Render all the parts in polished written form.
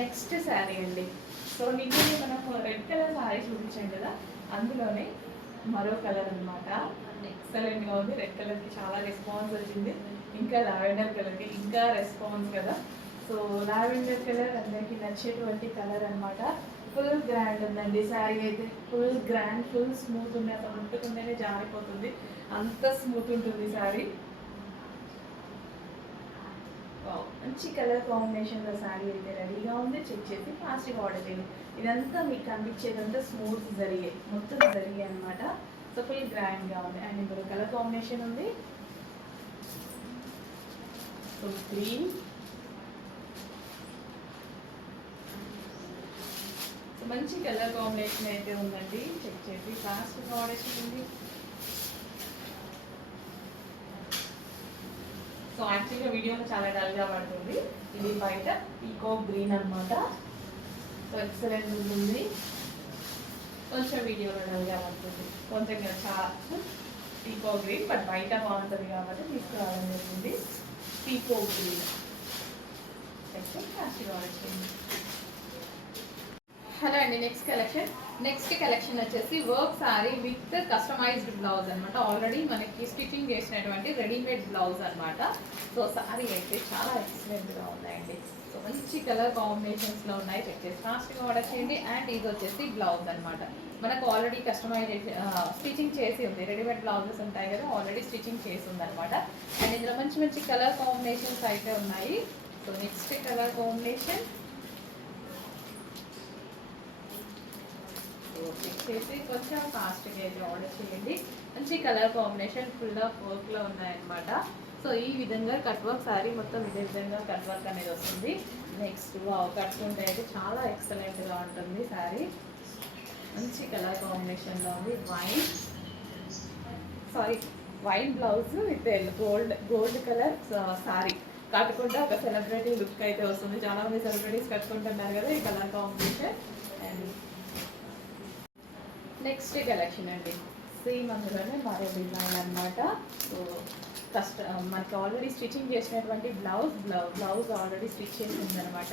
Next sari అండి. So నిన్న మనం రెడ్ కలర్ శారీ చూపించాం కదా, అందులోనే మరో కలర్ అనమాట. ఎక్సలెంట్గా ఉంది. రెడ్ కలర్కి చాలా రెస్పాన్స్ వచ్చింది. ఇంకా లావెండర్ కలర్కి ఇంకా రెస్పాన్స్ కదా. సో లావెండర్ కలర్ అందరికీ నచ్చేటువంటి కలర్ అనమాట. ఫుల్ గ్రాండ్ ఉందండి శారీ అయితే. ఫుల్ గ్రాండ్, ఫుల్ స్మూత్ ఉంది. అసలు ముట్టుకుంటేనే జారిపోతుంది, అంత స్మూత్ ఉంటుంది శారీ. మంచి కలర్ కాంబినేషన్లో శారీ అయితే రెడీగా ఉంది. చెక్ చేసి ఫాస్ట్గా ఆర్డర్ చేయండి. ఇదంతా మీకు కనిపించేదంతా స్మూత్ జరిగే, మొత్తం జరిగే అనమాట. సో ఫుల్ గ్రాండ్గా ఉంది. అండ్ ఇందులో కలర్ కాంబినేషన్ ఉంది. సో గ్రీన్, సో మంచి కలర్ కాంబినేషన్ అయితే ఉందండి. చెక్ చేసి ఫాస్ట్గా ఆర్డర్ చేయండి. సో యాక్చువల్గా వీడియోలో చాలా డల్గా పడుతుంది. ఇది బయట పీకాక్ గ్రీన్ అనమాట. సో ఎక్సలెంట్ ఉంటుంది. కొంచెం వీడియోలో డల్గా పడుతుంది, కొంచెం చాలా పీకాక్ గ్రీన్, బట్ బయట బాగుంటుంది కాబట్టి తీసుకురావడం జరిగింది. పీకాక్ గ్రీన్ హలో అండి. నెక్స్ట్ కలెక్షన్ వచ్చేసి work sari with customised blouse అనమాట. ఆల్రెడీ మనకి స్టిచ్చింగ్ చేసినటువంటి రెడీమేడ్ బ్లౌజ్ అనమాట. సో సారీ అయితే చాలా ఎక్సలెంట్గా ఉన్నాయండి. సో మంచి కలర్ కాంబినేషన్స్లో ఉన్నాయి. చెక్ చేసి ఫాస్ట్గా ఆర్డర్ చేయండి. అండ్ ఇది వచ్చేసి బ్లౌజ్ అనమాట. మనకు ఆల్రెడీ స్టిచ్చింగ్ చేసి ఉంది. రెడీమేడ్ బ్లౌజెస్ ఉంటాయి కదా, ఆల్రెడీ స్టిచ్చింగ్ చేసి ఉంది అనమాట. అండ్ ఇందులో మంచి మంచి కలర్ కాంబినేషన్స్ అయితే ఉన్నాయి. So next colour combination check చేసి కొంచెం ఫాస్ట్గా అయితే ఆర్డర్ చేయండి. మంచి కలర్ కాంబినేషన్, ఫుల్ ఆఫ్ వర్క్లో ఉన్నాయన్నమాట. సో ఈ విధంగా కట్ వర్క్ శారీ మొత్తం ఇదే విధంగా కట్ వర్క్ అనేది వస్తుంది. నెక్స్ట్ కట్టుకుంటే అయితే చాలా ఎక్సలెంట్గా ఉంటుంది శారీ. మంచి కలర్ కాంబినేషన్లో ఉంది. Wine blouse with gold colour sari కట్టుకుంటే ఒక సెలబ్రిటీ లుక్ అయితే వస్తుంది. చాలామంది సెలబ్రిటీస్ కట్టుకుంటున్నారు కదా ఈ colour combination. And next collection అండి. సేమ్ అందులోనే మరో డిజైన్ అనమాట. సో మనకి ఆల్రెడీ స్టిచ్చింగ్ చేసినటువంటి బ్లౌజ్ ఆల్రెడీ స్టిచ్ చేసి ఉందనమాట.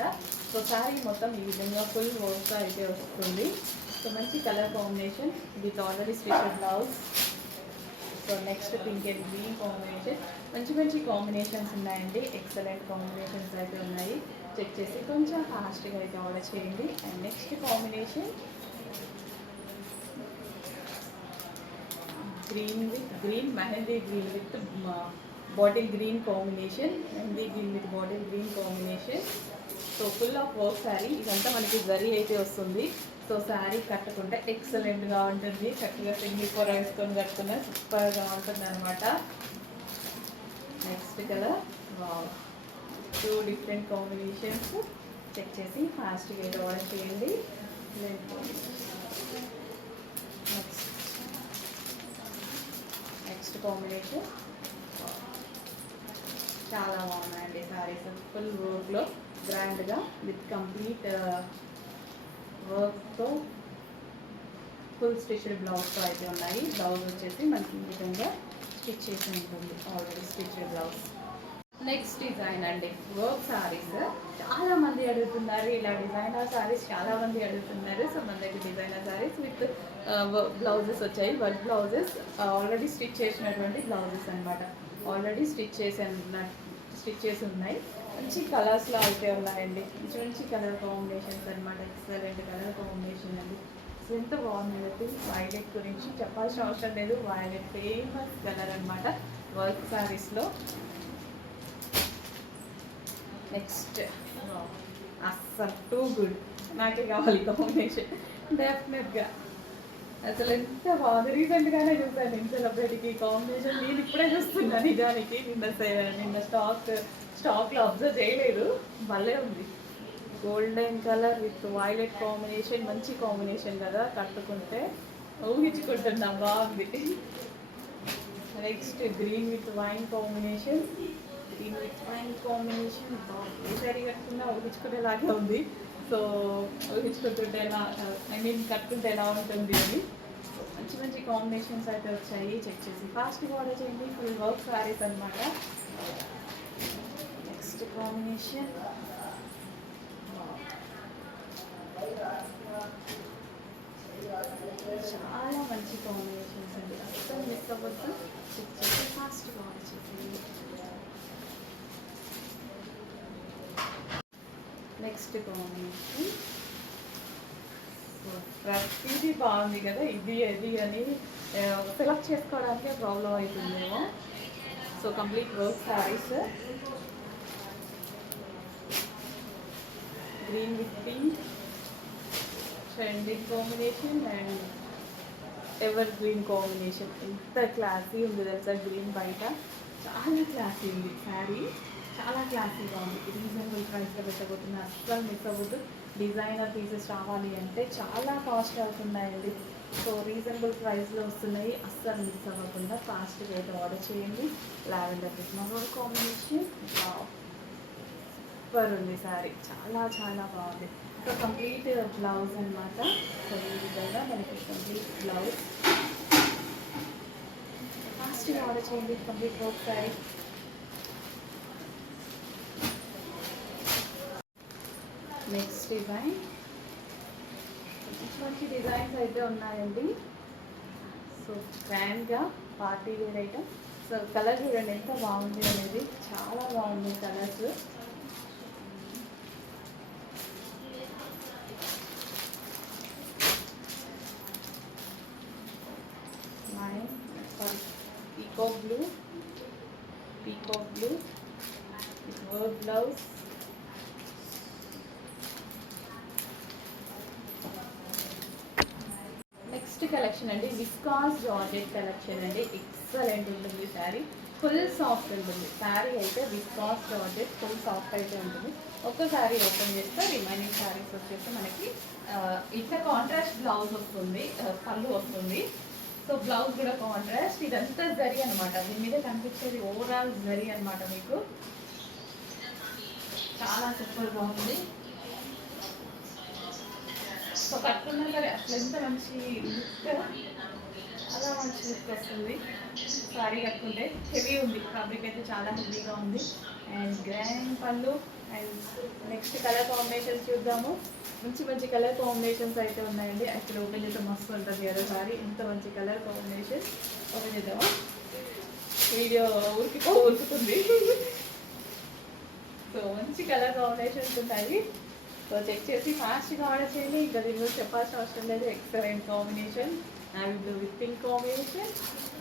సో శారీ మొత్తం ఈ విధంగా ఫుల్ వర్క్ అయితే వస్తుంది. సో మంచి colour combination with already stitched blouse. So next pink and green combination. మంచి మంచి కాంబినేషన్స్ ఉన్నాయండి. ఎక్సలెంట్ కాంబినేషన్స్ అయితే ఉన్నాయి. చెక్ చేసి కొంచెం ఫాస్ట్గా అయితే ఆర్డర్ చేయండి. And next combination mehndi green with bottle green combination. Mehndi green with bottle green combination. So full of work sari. ఇదంతా మనకి జరీ అయితే వస్తుంది. సో శారీ కట్టుకుంటే ఎక్సలెంట్గా ఉంటుంది. చక్కగా సింగిల్ ఫోర్ వేసుకొని కట్టుకున్న సూపర్గా ఉంటుంది అనమాట. Next colour, two different combinations. Check చేసి ఫాస్ట్గా ఏదో ఆర్డర్ చేయండి. నెక్స్ట్ కాంబినేషన్ చాలా బాగున్నాయండి శారీస్. ఫుల్ వర్క్లో గ్రాండ్గా విత్ కంప్లీట్ వర్క్తో ఫుల్ స్టిచ్డ్ బ్లౌజ్తో అయితే ఉన్నాయి. బ్లౌజ్ వచ్చేసి మనకి ఈ విధంగా స్టిచ్ చేసి ఉంటుంది, already stitched blouse. Next design అండి. వర్క్ శారీస్ చాలామంది అడుగుతున్నారు. ఇలా డిజైనర్ శారీస్ చాలామంది అడుగుతున్నారు. సో మన దగ్గర డిజైనర్ శారీస్ విత్ బ్లౌజెస్ వచ్చాయి. వర్క్ బ్లౌజెస్ ఆల్రెడీ స్టిచ్ చేసినటువంటి బ్లౌజెస్ అనమాట. ఆల్రెడీ స్టిచ్ చేసి ఉన్నాయి. మంచి కలర్స్లో అయితే ఉన్నాయండి. మంచి మంచి కలర్ కాంబినేషన్స్ అనమాట. ఎక్సలెంట్ కలర్ కాంబినేషన్ అండి. సో ఎంత బాగుంది. వైలెట్ గురించి చెప్పాల్సిన అవసరం లేదు. వైలెట్ ఫేమస్ కలర్ అనమాట వర్క్ శారీస్లో. నెక్స్ట్ అస్సలు టూ గుడ్. నాకే కావాలి కాంబినేషన్ డెఫినెట్గా. అసలు ఎంత బాగుంది. రీసెంట్గానే చూసాను నేను సెలబ్రిటీకి కాంబినేషన్. నేను ఇప్పుడే చూస్తున్నాను నిజానికి. నిన్న స్టాక్లో అబ్జర్వ్ చేయలేదు. భలే ఉంది. Golden colour with violet combination. మంచి కాంబినేషన్ కదా, కట్టుకుంటే ఊహించుకుంటున్నాం. బాగుంది. Next green with wine combination. Green with wine combination A sorry కట్టుకున్నా ఊహించుకునేలాగే ఉంది. సో ఊహించుకుంటుంటే ఎలా, కట్టుకుంటే ఎలా ఉంటుంది అని. మంచి మంచి కాంబినేషన్స్ అయితే వచ్చాయి. చెక్ చేసి ఫాస్ట్గా ఆర్డర్ చేయండి. ఫుల్ వర్క్ శారీస్ అనమాట. Next combination next combination. ప్రతిదీ బాగుంది కదా, ఇది అది అని సెలెక్ట్ చేసుకోవడానికి ప్రాబ్లం అవుతుందేమో. So complete work saris, green with pink trending combination and ever green combination. ఎంత క్లాసీ ఉంది తెలుసా, గ్రీన్ బయట చాలా క్లాసీ ఉంది శారీ, చాలా క్లాసీగా ఉంది. రీజనబుల్ ప్రైస్లో పెట్టబోతున్నా, అస్సలు మిస్ అవ్వద్దు. డిజైనర్ పీసెస్ రావాలి అంటే చాలా కాస్ట్ అవుతున్నాయండి. సో రీజనబుల్ ప్రైస్లో వస్తున్నాయి, అస్సలు మిస్ అవ్వకుండా ఫాస్ట్గా అయితే ఆర్డర్ చేయండి. Lavender with maroon combination, super ఉంది శారీ, చాలా చాలా బాగుంది. సో కంప్లీట్ బ్లౌజ్ అనమాట. సో ఈ విధంగా మనకి కంప్లీట్ బ్లౌజ్, ఫాస్ట్గా ఆర్డర్ చేయండి. Complete work sari. Next design, మంచి డిజైన్స్ అయితే ఉన్నాయండి. సో గ్రాండ్గా party wear item. So colour చూడండి ఎంత బాగుంది అనేది, చాలా బాగుంది colours. Peacock blue, peacock blue work blouse. Next collection అండి, విస్కాస్ జార్జెట్ కలెక్షన్ అండి. ఎక్సలెంట్ ఉంటుంది శారీ, ఫుల్ సాఫ్ట్ ఉంటుంది శారీ అయితే. విస్కాస్ జార్జెట్ ఫుల్ సాఫ్ట్ అయితే ఉంటుంది. ఒక్క శారీ ఓపెన్ చేస్తే రిమైనింగ్ శారీస్ వచ్చేసి మనకి ఇట్లా కాంట్రాస్ట్ బ్లౌజ్ వస్తుంది, పళ్ళు వస్తుంది. సో బ్లౌజ్ కూడా కాంట్రాస్ట్. ఇదంతా జరీ అనమాట, దీని మీద కనిపించేది ఓవరాల్ జరీ అనమాట. మీకు చాలా సూపర్గా ఉంది. సో కట్టుకున్నా సరే అసలు ఎంత మంచి లుక్, చాలా మంచి లుక్ వస్తుంది సారీ కట్టుకుంటే. హెవీ ఉంది, ఫ్యాబ్రిక్ అయితే చాలా హెవీగా ఉంది. అండ్ గ్రాండ్ పళ్ళు. అండ్ నెక్స్ట్ కలర్ కాంబినేషన్స్ చూద్దాము. మంచి మంచి కలర్ కాంబినేషన్స్ అయితే ఉన్నాయండి. యాక్చువల్లీ ఓపెన్ చేస్తే మస్తు ఉంటుంది కదా సారీ, ఇంత మంచి కలర్ కాంబినేషన్. ఓపెన్ చేద్దామా, వీడియో ఉరుకుతుంది. సో మంచి కలర్ కాంబినేషన్స్ ఉంటాయి. సో చెక్ చేసి ఫాస్ట్గా ఆర్డర్ చేయండి. ఇంకా దీని గురించి చెప్పాల్సిన అవసరం లేదు. Excellent combination, navy blue with pink combination.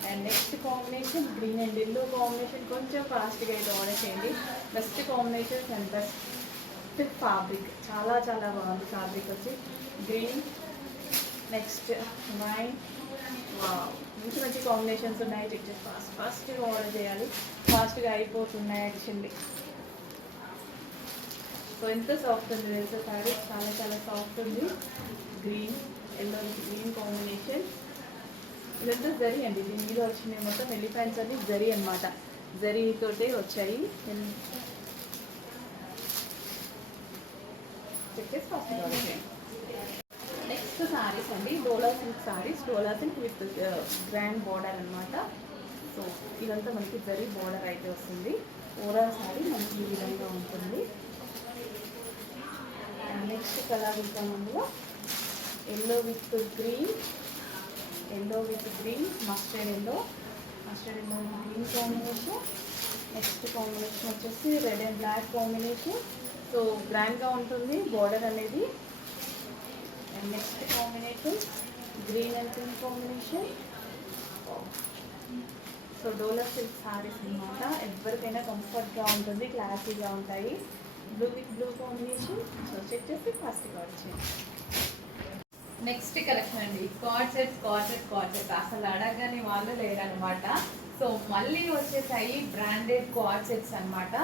And next combination green and yellow combination. కొంచెం ఫాస్ట్గా అయితే ఆర్డర్ చేయండి. Best combinations and best fabric, చాలా చాలా బాగుంది ఫ్యాబ్రిక్ వచ్చి. Green, next wine. మంచి మంచి కాంబినేషన్స్ ఉన్నాయి. చెక్ చేసి ఫాస్ట్గా ఆర్డర్ చేయాలి, ఫాస్ట్గా అయిపోతున్నాయి యాక్చువల్లీ. సో ఎంత సాఫ్ట్ ఉంది తెలుసా శారీ, చాలా చాలా సాఫ్ట్ ఉంది. Green yellow green combination. ఇదంతా జరీ అండి, దీని మీద వచ్చినాయి మొత్తం ఎలిఫెంట్స్ అన్ని జరీ అనమాట, జరీతోటే వచ్చాయి. చెప్పేసి ఫస్ట్ నెక్స్ట్ శారీస్ అండి, Dola silk sarees. Dola silk with grand border అనమాట. సో ఇదంతా మనకి జరీ బార్డర్ అయితే వస్తుంది. ఓవరాల్ శారీ మనకి ఈ విధంగా ఉంటుంది. అండ్ నెక్స్ట్ కలర్ ఇద్దాం అందులో, yellow with green, yellow with green, mustard yellow, mustard yellow green combination. Next combination వచ్చేసి red and black combination. So గ్రాండ్గా ఉంటుంది బార్డర్ అనేది. And next combination green and pink combination. So Dola silk sarees అనమాట, ఎవరికైనా కంఫర్ట్గా ఉంటుంది, క్లాసీగా ఉంటాయి. Blue with blue combination. So check చేసి ఫాస్ట్గా వచ్చేయండి. నెక్స్ట్ కలెక్షన్ అండి, కార్డ్ సెట్స్ అసలు అడగని వాళ్ళు లేరనమాట. సో మళ్ళీ వచ్చేసాయి బ్రాండెడ్ కార్డ్ సెట్స్ అనమాట.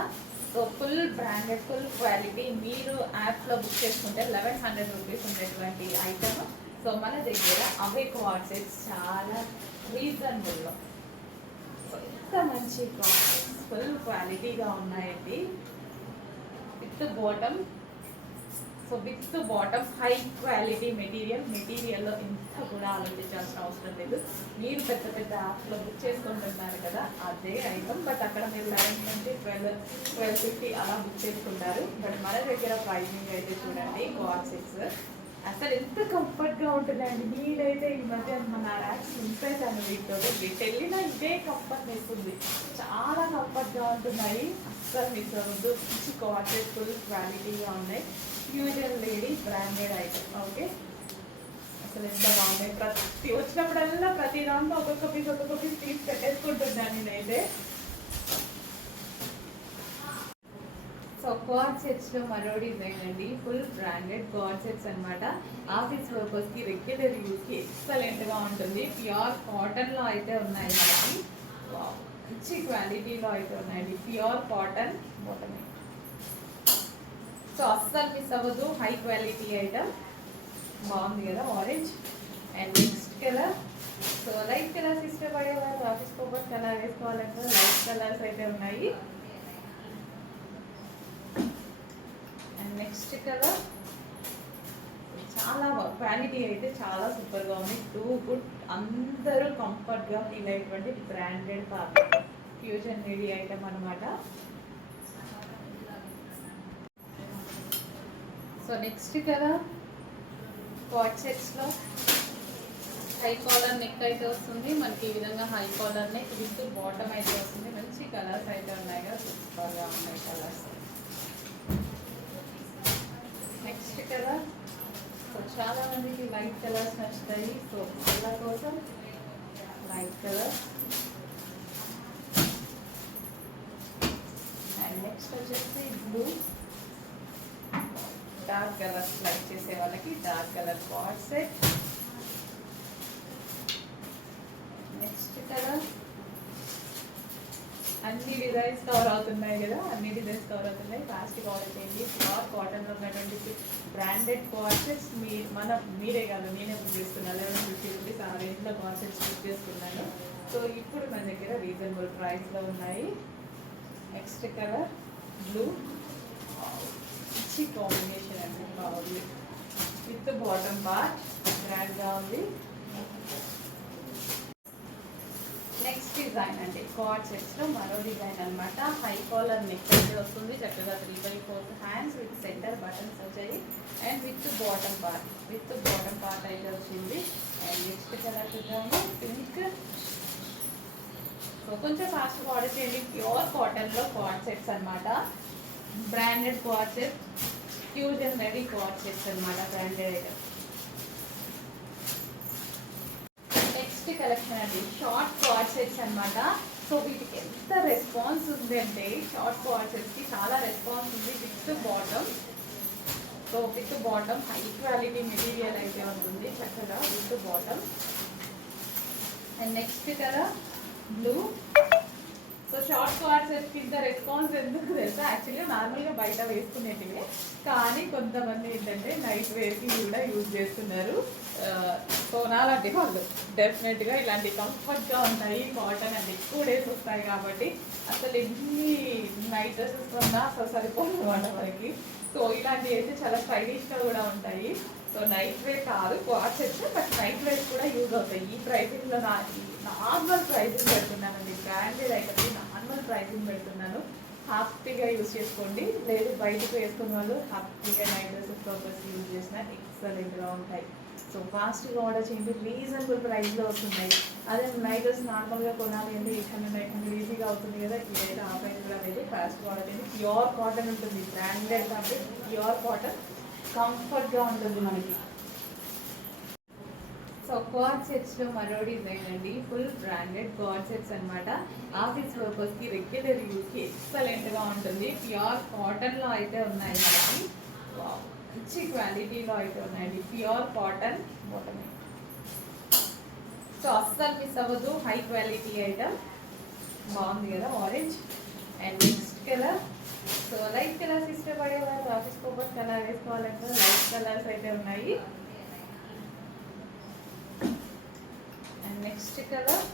So full branded, full quality. మీరు యాప్లో బుక్ చేసుకుంటే 1100 రూపీస్ ఉండేటువంటి ఐటమ్. సో మన దగ్గర అవే కార్డ్ సెట్స్ చాలా రీజనబుల్లో. సో ఎంత మంచి కార్డ్ సెట్స్, ఫుల్ క్వాలిటీగా ఉన్నాయండి. With bottom, so with bottom high quality మెటీరియల్లో ఇంత కూడా ఆలోచించాల్సిన అవసరం లేదు. మీరు పెద్ద పెద్ద యాప్లో బుక్ చేసుకుంటున్నారు కదా, అదే ఐటమ్. బట్ అక్కడ మీరు 11 నుంచి 1250 అలా బుక్ చేసుకుంటారు. బట్ మన దగ్గర ప్రైజింగ్ అయితే చూడండి, కార్డ్ సెట్స్ అసలు ఎంత కంఫర్ట్గా ఉంటుందండి. మీరైతే ఈ మధ్య మన ర్యాక్స్ నింపేశాను వీటితో, వీటి వెళ్ళినా ఇదే కంఫర్ట్ ఇస్తుంది. చాలా కంఫర్ట్గా ఉంటున్నాయి, అస్సలు మిస్ అవ్వద్దు. మంచి కార్సెట్ ఫుల్ క్వాలిటీగా ఉన్నాయి. Fusion lady branded item. Okay, అసలు ఎంత బాగున్నాయి. ప్రతి వచ్చినప్పుడల్లా ప్రతి దాంట్లో ఒక్కొక్క పీస్ తీసి పెట్టేసుకుంటున్నాను నేనైతే. సో కార్డ్ సెట్స్లో మరో డిజైన్ అండి. ఫుల్ బ్రాండెడ్ కార్డ్ సెట్స్ అనమాట. ఆఫీస్ పర్పస్కి రెగ్యులర్ యూస్కి ఎక్సలెంట్గా ఉంటుంది. ప్యూర్ కాటన్లో అయితే ఉన్నాయి మనకి. మంచి క్వాలిటీలో అయితే ఉన్నాయండి. Pure cotton bottom. సో అస్సలు మిస్ అవ్వదు. High quality item. బాగుంది కదా orange. And next colour. So light colours ఇష్టపడేవారు ఆఫీస్ పర్పస్ కలర్ వేసుకోవాలంటే లైట్ కలర్స్ అయితే ఉన్నాయి. అండ్ నెక్స్ట్ కలర్ చాలా క్వాలిటీ అయితే చాలా సూపర్గా ఉంది. Too good. అందరూ కంఫర్ట్గా ఫీల్ అయ్యేటువంటి బ్రాండెడ్ ఫ్యూజన్ లేడీ ఐటమ్ అనమాట. సో నెక్స్ట్ కలర్ కార్డ్ సెట్స్లో హై కాలర్ నెక్ అయితే వస్తుంది మనకి. ఈ విధంగా high collar neck with bottom అయితే వస్తుంది. మంచి కలర్స్ అయితే ఉన్నాయి కదా, సూపర్గా ఉన్నాయి కలర్స్. Next colour. సో చాలా మందికి లైట్ కలర్స్ నచ్చుతాయి. సో వాళ్ళ కోసం లైట్ కలర్. అండ్ నెక్స్ట్ వచ్చేసి బ్లూ. డార్క్ కలర్స్ లైక్ చేసే వాళ్ళకి dark colour card set. Next colour. అన్ని డిజైన్స్ కవర్ అవుతున్నాయి కదా, అన్ని డిజైన్స్ కవర్ అవుతున్నాయి. ఫాస్ట్గా ఆర్డర్ చేయండి. ప్యూర్ కాటన్లో ఉన్నటువంటి బ్రాండెడ్ కార్సెట్స్ మీరే కాదు, నేనే బుక్ చేస్తున్నాను. 1150 రూపీస్ ఆ రేంజ్లో కార్సెట్స్ బుక్ చేసుకున్నాను. సో ఇప్పుడు మన దగ్గర రీజనబుల్ ప్రైస్లో ఉన్నాయి. Next colour blue. మంచి కాంబినేషన్ అండి, బాగుంది. విత్ బాటమ్ పార్ట్ గ్రాండ్గా ఉంది. నెక్స్ట్ డిజైన్ అండి కార్డ్ సెట్స్లో మరో డిజైన్ అనమాట. హై కాలర్ నెక్ అయితే వస్తుంది. చక్కగా 3/4 హ్యాండ్స్ విత్ సెంటర్ బటన్స్ వచ్చాయి. అండ్ విత్ బాటమ్ పార్ట్ అయితే వచ్చింది. అండ్ నెక్స్ట్ కలర్ చూద్దాము, పింక్. సో కొంచెం ఫాస్ట్గా ఆర్డర్ చేయండి. ప్యూర్ కాటన్లో కార్డ్ సెట్స్ అనమాట. Branded card set, fusion ready card sets అనమాట, బ్రాండెడ్ ఐటమ్. కలెక్షన్ అండి షార్ట్ కార్డ్ సెట్స్ అనమాట. సో వీటికి ఎంత రెస్పాన్స్ ఉంది అంటే షార్ట్ కార్డ్ సెట్స్కి చాలా రెస్పాన్స్ ఉంది. With bottom. So with bottom high quality material అయితే ఉంటుంది చక్కగా with bottom. And next colour blue. So short coord సెట్స్కి ఇంత రెస్పాన్స్ ఎందుకు తెలుసా? యాక్చువల్గా నార్మల్గా బయట వేసుకునేటివే, కానీ కొంతమంది ఏంటంటే నైట్ వేర్కి కూడా యూజ్ చేస్తున్నారు. సో నాలాంటి వాళ్ళు డెఫినెట్గా ఇలాంటి కంఫర్ట్గా ఉంటాయి. కాటన్ అండ్ ఎక్కువ డేస్ వస్తాయి కాబట్టి అసలు ఎన్ని నైట్ డ్రెస్సెస్ కొన్నా అసలు సరిపోదు అన్నమాట మనకి. సో ఇలాంటివి అయితే చాలా స్టైలిష్గా కూడా ఉంటాయి. సో నైట్ వేర్ కాదు coord sets, but night wear కూడా యూజ్ అవుతాయి. ఈ ప్రైసింగ్లో నార్మల్ ప్రైసింగ్ పెడుతున్నానండి. బ్రాండెడ్ ఐటమ్కి నార్మల్ ప్రైసింగ్ పెడుతున్నాను. హ్యాపీగా యూజ్ చేసుకోండి. లేదు బయటకు వేసుకున్న వాళ్ళు హ్యాపీగా నైట్ డ్రెస్సెస్ పర్పస్ యూజ్ చేసిన ఎక్సలెంట్గా ఉంటాయి. సో ఫాస్ట్గా ఆర్డర్ చేయండి. రీజనబుల్ ప్రైస్లో వస్తున్నాయి. అదే నైట్ డ్రెస్ నార్మల్గా కొనాలి అంటే 800 ఈజీగా అవుతుంది కదా, ఇదైతే ఆ ప్రైస్ కూడా లేదు. ఫాస్ట్గా ఆర్డర్ చేయండి. ప్యూర్ కాటన్ ఉంటుంది, బ్రాండెడ్ కాబట్టి ప్యూర్ కాటన్ కంఫర్ట్గా ఉంటుంది మనకి. సో కార్డ్ సెట్స్లో మరో డిజైన్ అండి. ఫుల్ బ్రాండెడ్ కార్డ్ సెట్స్ అనమాట. ఆఫీస్ పర్పస్కి రెగ్యులర్ యూస్కి ఎక్సలెంట్గా ఉంటుంది. ప్యూర్ కాటన్లో అయితే ఉన్నాయి మనకి. మంచి క్వాలిటీలో అయితే ఉన్నాయండి. Pure cotton bottom. సో అస్సలు మిస్ అవ్వదు. High quality item. బాగుంది కదా orange. And next colour. So light colours ఇష్టపడేవారు ఆఫీస్ పర్పస్ కలర్ వేసుకోవాలంటే లైట్ కలర్స్ అయితే ఉన్నాయి. And next colour.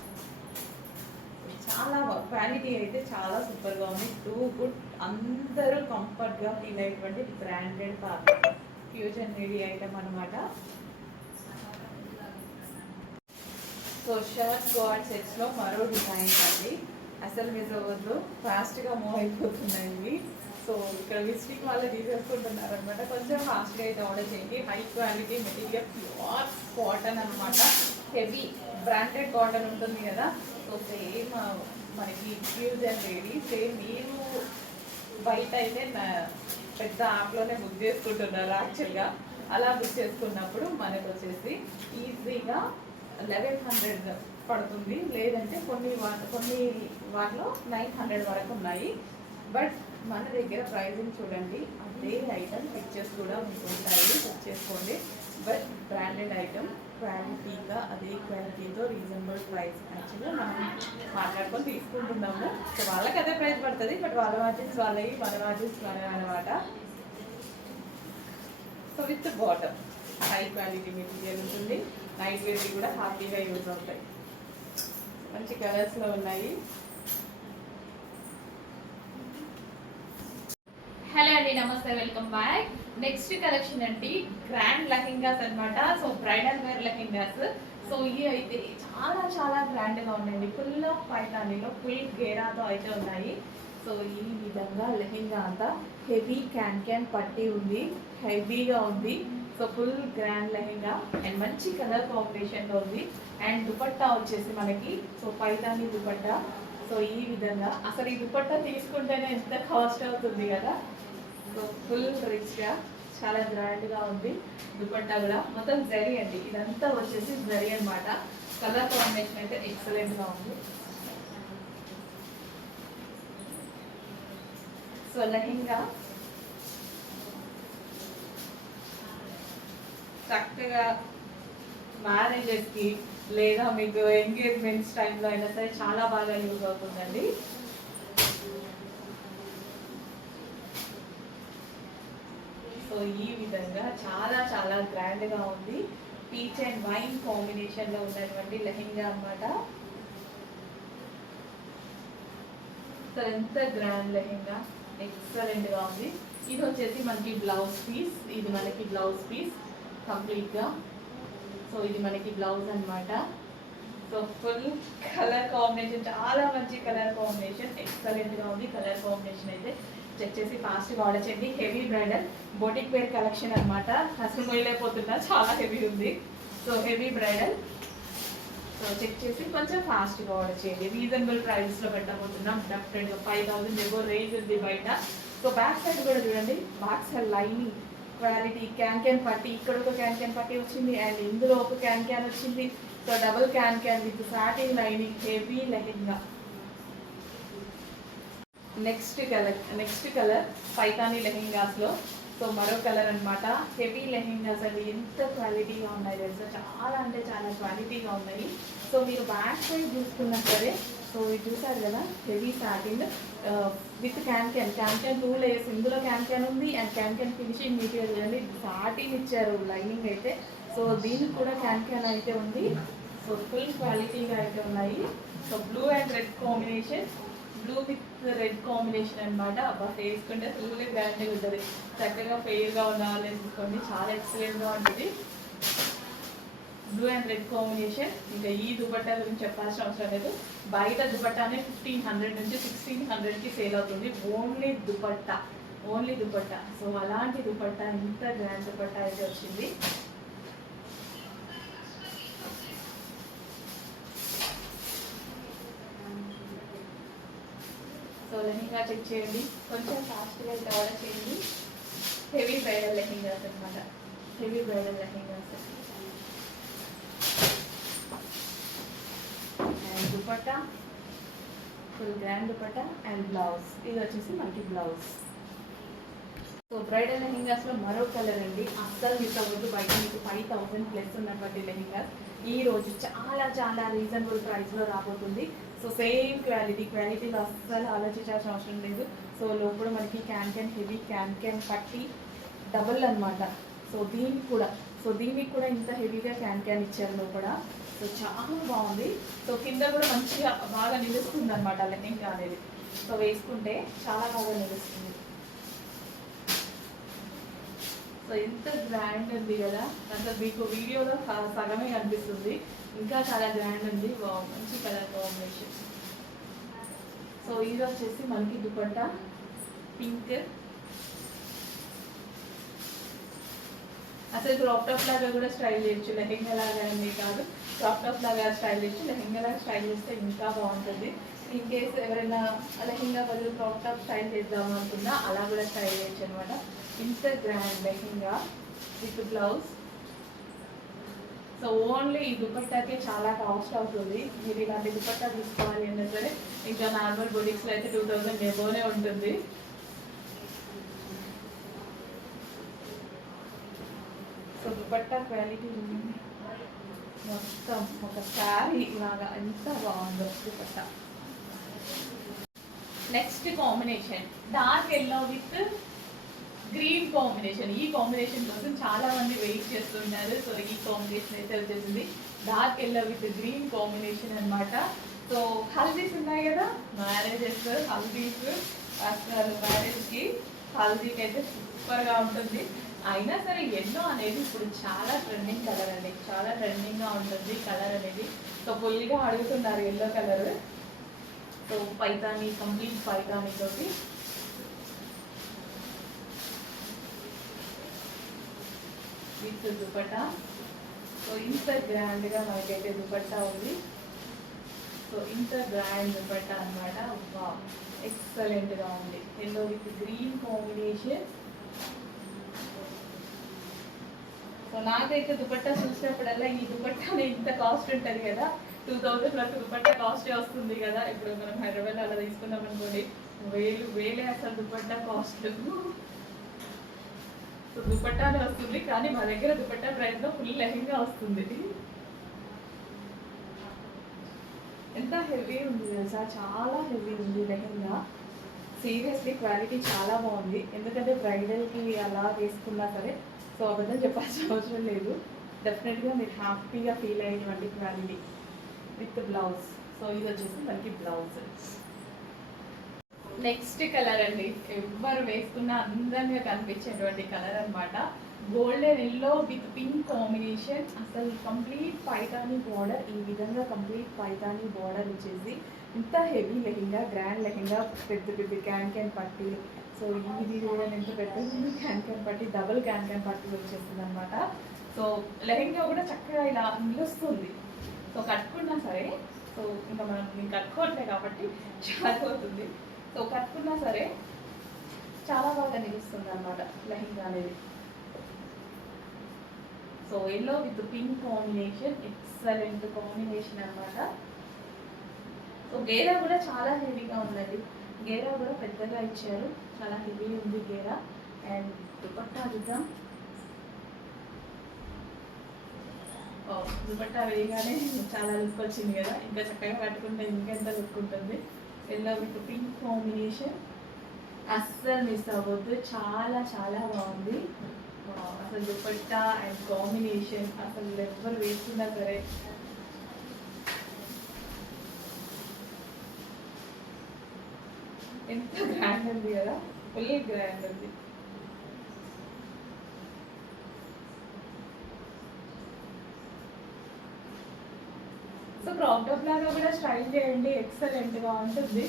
చాలా క్వాలిటీ అయితే చాలా సూపర్గా ఉంది. Too good. అందరూ కంఫర్ట్గా ఫీల్ అయ్యేటువంటి బ్రాండెడ్ ఫ్యూజన్ లేడీ ఐటమ్ అనమాట. సో షర్ట్ కార్డ్ సెట్స్లో మరో డిజైన్స్ అండి. అసలు మిస్ అవ్వద్దు. ఫాస్ట్గా మూవ్ అయిపోతున్నాయి ఇవి. సో ఇక్కడ విజిటింగ్ వాళ్ళు తీసేసుకుంటున్నారు అనమాట. కొంచెం ఫాస్ట్గా అయితే ఆర్డర్ చేయండి. High quality material, pure cotton అనమాట. హెవీ బ్రాండెడ్ కాటన్ ఉంటుంది కదా. సో సేమ్ మనకి ఫ్యూజన్ లేడీ సేమ్ మీరు బయట అయితే పెద్ద యాప్లోనే బుక్ చేసుకుంటున్నారు యాక్చువల్గా. అలా బుక్ చేసుకున్నప్పుడు మనకు వచ్చేసి ఈజీగా 1100 పడుతుంది, లేదంటే కొన్ని వాటిలో 900 వరకు ఉన్నాయి. బట్ మన దగ్గర ప్రైజింగ్ చూడండి, అదే ఐటమ్ పిక్చర్స్ కూడా మీకు ఉంటాయి, చెక్ చేసుకోండి. బట్ బ్రాండెడ్ ఐటమ్, క్వాలిటీగా అదే క్వాలిటీతో రీజనబుల్ ప్రైస్. యాక్చువల్గా మనం మాట్లాడుకొని తీసుకుంటున్నాము, సో వాళ్ళకి అదే ప్రైస్ పడుతుంది. బట్ వాళ్ళ మార్జిన్స్ వాళ్ళవి, మన మార్జిన్స్ మనవి అనమాట. So with bottom high quality material ఉంటుంది. నైట్ వేర్కి కూడా హ్యాపీగా యూజ్ అవుతాయి. మంచి కలర్స్లో ఉన్నాయి. హలో అండి, నమస్తే, వెల్కమ్ బ్యాక్. నెక్స్ట్ కలెక్షన్ అండి గ్రాండ్ లెహెంగాస్ అనమాట. So bridal wear lehengas. So ఇవి అయితే చాలా చాలా గ్రాండ్గా ఉన్నాయండి. ఫుల్ ఆఫ్ పైతానీలో ఫుల్ గేరాతో అయితే ఉన్నాయి. సో ఈ విధంగా లెహెంగా అంతా హెవీ క్యాన్ పట్టి ఉంది, హెవీగా ఉంది. So full grand lehenga and మంచి కలర్ కాంబినేషన్లో ఉంది. అండ్ దుపట్టా వచ్చేసి మనకి సో పైతానీ దుపట్టా. సో ఈ విధంగా అసలు ఈ దుపట్టా తీసుకుంటేనే ఎంత కాస్ట్ అవుతుంది కదా. సో ఫుల్ రిచ్గా చాలా గ్రాండ్గా ఉంది. దుపట్టా కూడా మొత్తం జరీ అండి, ఇదంతా వచ్చేసి జరీ అనమాట. కలర్ కాంబినేషన్ అయితే ఎక్సలెంట్గా ఉంది. సో లెహెంగా చక్కగా మ్యారేజెస్కి లేదా మీకు ఎంగేజ్మెంట్స్ టైంలో అయినా సరే చాలా బాగా యూజ్ అవుతుందండి. సో ఈ విధంగా చాలా చాలా గ్రాండ్గా ఉంది. పీచ్ అండ్ వైన్ కాంబినేషన్లో ఉన్నటువంటి లెహెంగా అన్నమాట. సో ఎంత గ్రాండ్ లెహెంగా, ఎక్సలెంట్గా ఉంది. ఇది వచ్చేసి మనకి బ్లౌజ్ పీస్, ఇది మనకి బ్లౌజ్ పీస్ కంప్లీట్గా. సో ఇది మనకి బ్లౌజ్ అనమాట. సో ఫుల్ కలర్ కాంబినేషన్, చాలా మంచి కలర్ కాంబినేషన్, ఎక్సలెంట్గా ఉంది. కలర్ కాంబినేషన్ అయితే చెక్ చేసి ఫాస్ట్గా ఆర్డర్ చేయండి. Heavy bridal boutique wear collection అనమాట. అసలు మొయ్యలేకపోతున్నా, చాలా హెవీ ఉంది. So heavy bridal. So check చేసి కొంచెం ఫాస్ట్గా ఆర్డర్ చేయండి. రీజనబుల్ ప్రైస్లో పెట్టబోతున్నాం. డెఫినెట్గా 5000 ఎగో రేంజ్ ఉంది బయట. సో బ్యాక్ సైడ్ కూడా చూడండి, back side lining quality can పట్టి, ఇక్కడ ఒక క్యాన్ పట్టి వచ్చింది అండ్ ఇందులో ఒక క్యాన్ వచ్చింది. So double can with satin lining, heavy lehenga. Next colour Paithani లెహెంగాస్లో సో మరో కలర్ అనమాట. హెవీ లెహెంగాస్ అండి, ఎంత క్వాలిటీగా ఉన్నాయి తెలుసా, చాలా అంటే చాలా క్వాలిటీగా ఉన్నాయి. సో మీరు బ్యాక్ సైడ్ చూసుకున్నా సరే, సో ఇది చూసారు కదా, heavy satin with can 2 layers. ఇందులో క్యాన్ ఉంది అండ్ క్యాన్ ఫినిషింగ్ మెటీరియల్ చూడండి, సాటిన్ ఇచ్చారు లైనింగ్ అయితే. సో దీనికి కూడా క్యాన్ అయితే ఉంది. సో ఫుల్ క్వాలిటీగా అయితే ఉన్నాయి. So blue and red combination, blue with red combination అనమాట. అబ్బా వేసుకుంటే ఫుల్ గ్రాండ్గా ఉంటుంది. చక్కగా ఫెయిర్గా ఉన్న వాళ్ళు వేసుకోండి, చాలా ఎక్సలెంట్గా ఉంటుంది. Blue and red combination. ఇంకా ఈ దుపట్టా గురించి చెప్పాల్సిన అవసరం లేదు. బయట దుపట్టానే 1500 నుంచి 1600కి సేల్ అవుతుంది. ఓన్లీ దుపట్టా. సో అలాంటి దుపట్టా, ఇంత గ్రాండ్ దుపట్టా అయితే వచ్చింది. సో లెహెంగా చెక్ చేయండి, కొంచెం ఫాస్ట్గా అయితే ఆర్డర్ చేయండి. హెవీ బ్రైడల్ లెహెంగాస్ అనమాట, heavy bridal lehengas. And dupatta full grand dupatta and blouse. ఇది వచ్చేసి మనకి బ్లౌజ్. సో బ్రైడల్ లెహెంగాస్లో మరో కలర్ అండి, అస్సలు మిస్ అవ్వద్దు. బయట మీకు 5000 ప్లస్ ఉన్నటువంటి లెహెంగాస్ ఈ రోజు చాలా చాలా రీజనబుల్ ప్రైస్లో రాబోతుంది. సో సేమ్ క్వాలిటీలో అస్సలు ఆలోచించాల్సిన అవసరం లేదు. సో లోపల మనకి క్యాన్ హెవీ క్యాన్ పట్టి డబుల్ అనమాట. సో దీనికి కూడా ఇంత హెవీగా క్యాన్ ఇచ్చారు లోపల. సో చాలా బాగుంది. సో కింద కూడా మంచిగా బాగా నిలుస్తుంది అనమాట లెహెంగా అనేది. సో వేసుకుంటే చాలా బాగా నిలుస్తుంది. సో ఇంత గ్రాండ్ ఉంది కదా, అసలు మీకు వీడియోలో సగమే కనిపిస్తుంది, ఇంకా చాలా గ్రాండ్ ఉంది. మంచి కలర్ కాంబినేషన్. సో ఇది వచ్చేసి మనకి దుపట్టా పింక్. అసలు క్రాప్ టాప్ లాగా కూడా స్టైల్ చేయొచ్చు, లెహెంగా లాగా అన్నీ కాదు, క్రాప్ టాప్ లాగా స్టైల్ చేయొచ్చు. లెహెంగా లాగా స్టైల్ చేస్తే ఇంకా బాగుంటుంది. ఇన్ కేస్ ఎవరైనా లెహంగా బదులు క్రాప్ టాప్ స్టైల్ చేద్దాం అనుకున్నా అలా కూడా స్టైల్ చేయొచ్చు అనమాట. ఇంత grand lehenga with blouse. So only ఈ దుపట్టాకే చాలా కాస్ట్ అవుతుంది. మీరు ఇలాంటి దుపట్టా తీసుకోవాలి అన్నా సరే ఇంకా నార్మల్ బొటిక్స్లో అయితే 2000 ఎబోనే ఉంటుంది. సో దుపట్టా క్వాలిటీ మొత్తం ఒక శారీ లాగా ఎంత బాగుందో dupatta. Next combination dark yellow with green combination. ఈ కాంబినేషన్ కోసం చాలా మంది వెయిట్ చేస్తున్నారు. సో ఈ కాంబినేషన్ అయితే వచ్చేసింది dark yellow with green combination అనమాట. సో హల్దీస్ ఉన్నాయి కదా, మ్యారేజెస్ హల్దీస్ అసలు మ్యారేజ్కి హల్దీకి అయితే సూపర్గా ఉంటుంది. అయినా సరే ఎల్లో అనేది ఇప్పుడు చాలా ట్రెండింగ్ కలర్ అండి, చాలా ట్రెండింగ్గా ఉంటుంది కలర్ అనేది. సో ఫుల్గా అడుగుతున్నారు yellow colour. So Paithani complete Paithani తోటి విత్ దుపట్టా. సో ఇంత గ్రాండ్గా మనకైతే దుపట్టా ఉంది. సో ఇంత గ్రాండ్ దుపట్టా అనమాట. ఎక్సలెంట్గా ఉంది. Yellow with green combination. So నాకైతే దుపట్టా చూసినప్పుడల్లా ఈ దుపట్టా ఇంత కాస్ట్ ఉంటుంది కదా, 2000 ప్లస్ దుపట్టా కాస్టే వస్తుంది కదా. ఇప్పుడు మనం హైదరాబాద్ అలా తీసుకున్నాం అనుకోండి, వేలే అసలు దుపట్టా కాస్ట్. సో దుపట్టానే వస్తుంది, కానీ మా దగ్గర దుపట్టా ప్రైస్లో ఫుల్ లెహంగా వస్తుంది. ఎంత హెవీ ఉంది తెలుసా, చాలా హెవీ ఉంది లెహంగా. సీరియస్లీ క్వాలిటీ చాలా బాగుంది. ఎందుకంటే బ్రైడల్కి అలా తీసుకున్నా సరే సో అబద్ధం చెప్పాల్సిన అవసరం లేదు. డెఫినెట్గా మీరు హ్యాపీగా ఫీల్ అయ్యేటువంటి క్వాలిటీ విత్ బ్లౌజ్. సో ఇది వచ్చేసి మనకి బ్లౌజ్. నెక్స్ట్ కలర్ అండి, ఎవరు వేసుకున్నా అందంగా కనిపించేటువంటి కలర్ అనమాట. Golden yellow with pink combination. అసలు కంప్లీట్ పైతానీ బార్డర్, ఈ విధంగా కంప్లీట్ పైతానీ బార్డర్ వచ్చేసి ఇంత హెవీ లెహంగా, గ్రాండ్ లెహంగా, పెద్ద పెద్ద క్యాన్ పట్టి. సో ఇది చూడండి ఎంత పెద్ద క్యాన్ పట్టి, డబుల్ క్యాన్ పట్టి వచ్చేస్తుంది అనమాట. సో లెహంగా కూడా చక్కగా ఇలా నిలుస్తుంది. సో కట్టుకున్నా సరే, సో ఇంకా మనం నేను కట్టుకోవట్లే కాబట్టి చాలా అవుతుంది. సో కట్టుకున్నా సరే చాలా బాగా నిలుస్తుంది అనమాట లెహంగా అనేది. So yellow with pink combination, excellent combination అనమాట. సో గేరా కూడా చాలా హెవీగా ఉందండి. గేరా కూడా పెద్దగా ఇచ్చారు, చాలా హెవీ ఉంది గేరా. అండ్ దుపట్టా చూద్దాం. దుపట్టా వేయగానే చాలా లుక్ వచ్చింది కదా, ఇంకా చక్కగా కట్టుకుంటే ఇంకెంత లుక్ ఉంటుంది. ఎల్లో విత్ పింక్ కాంబినేషన్ అస్సలు మిస్ అవ్వద్దు, చాలా చాలా బాగుంది. అసలు దుపట్టా అండ్ కాంబినేషన్ అసలు ఎవరు వేసుకున్నా సరే ఎంత గ్రాండ్ ఉంది కదా, ఫుల్ గ్రాండ్ ఉంది. సో క్రాప్ టాప్ లాగా కూడా స్టైల్ చేయండి, ఎక్సలెంట్గా ఉంటుంది.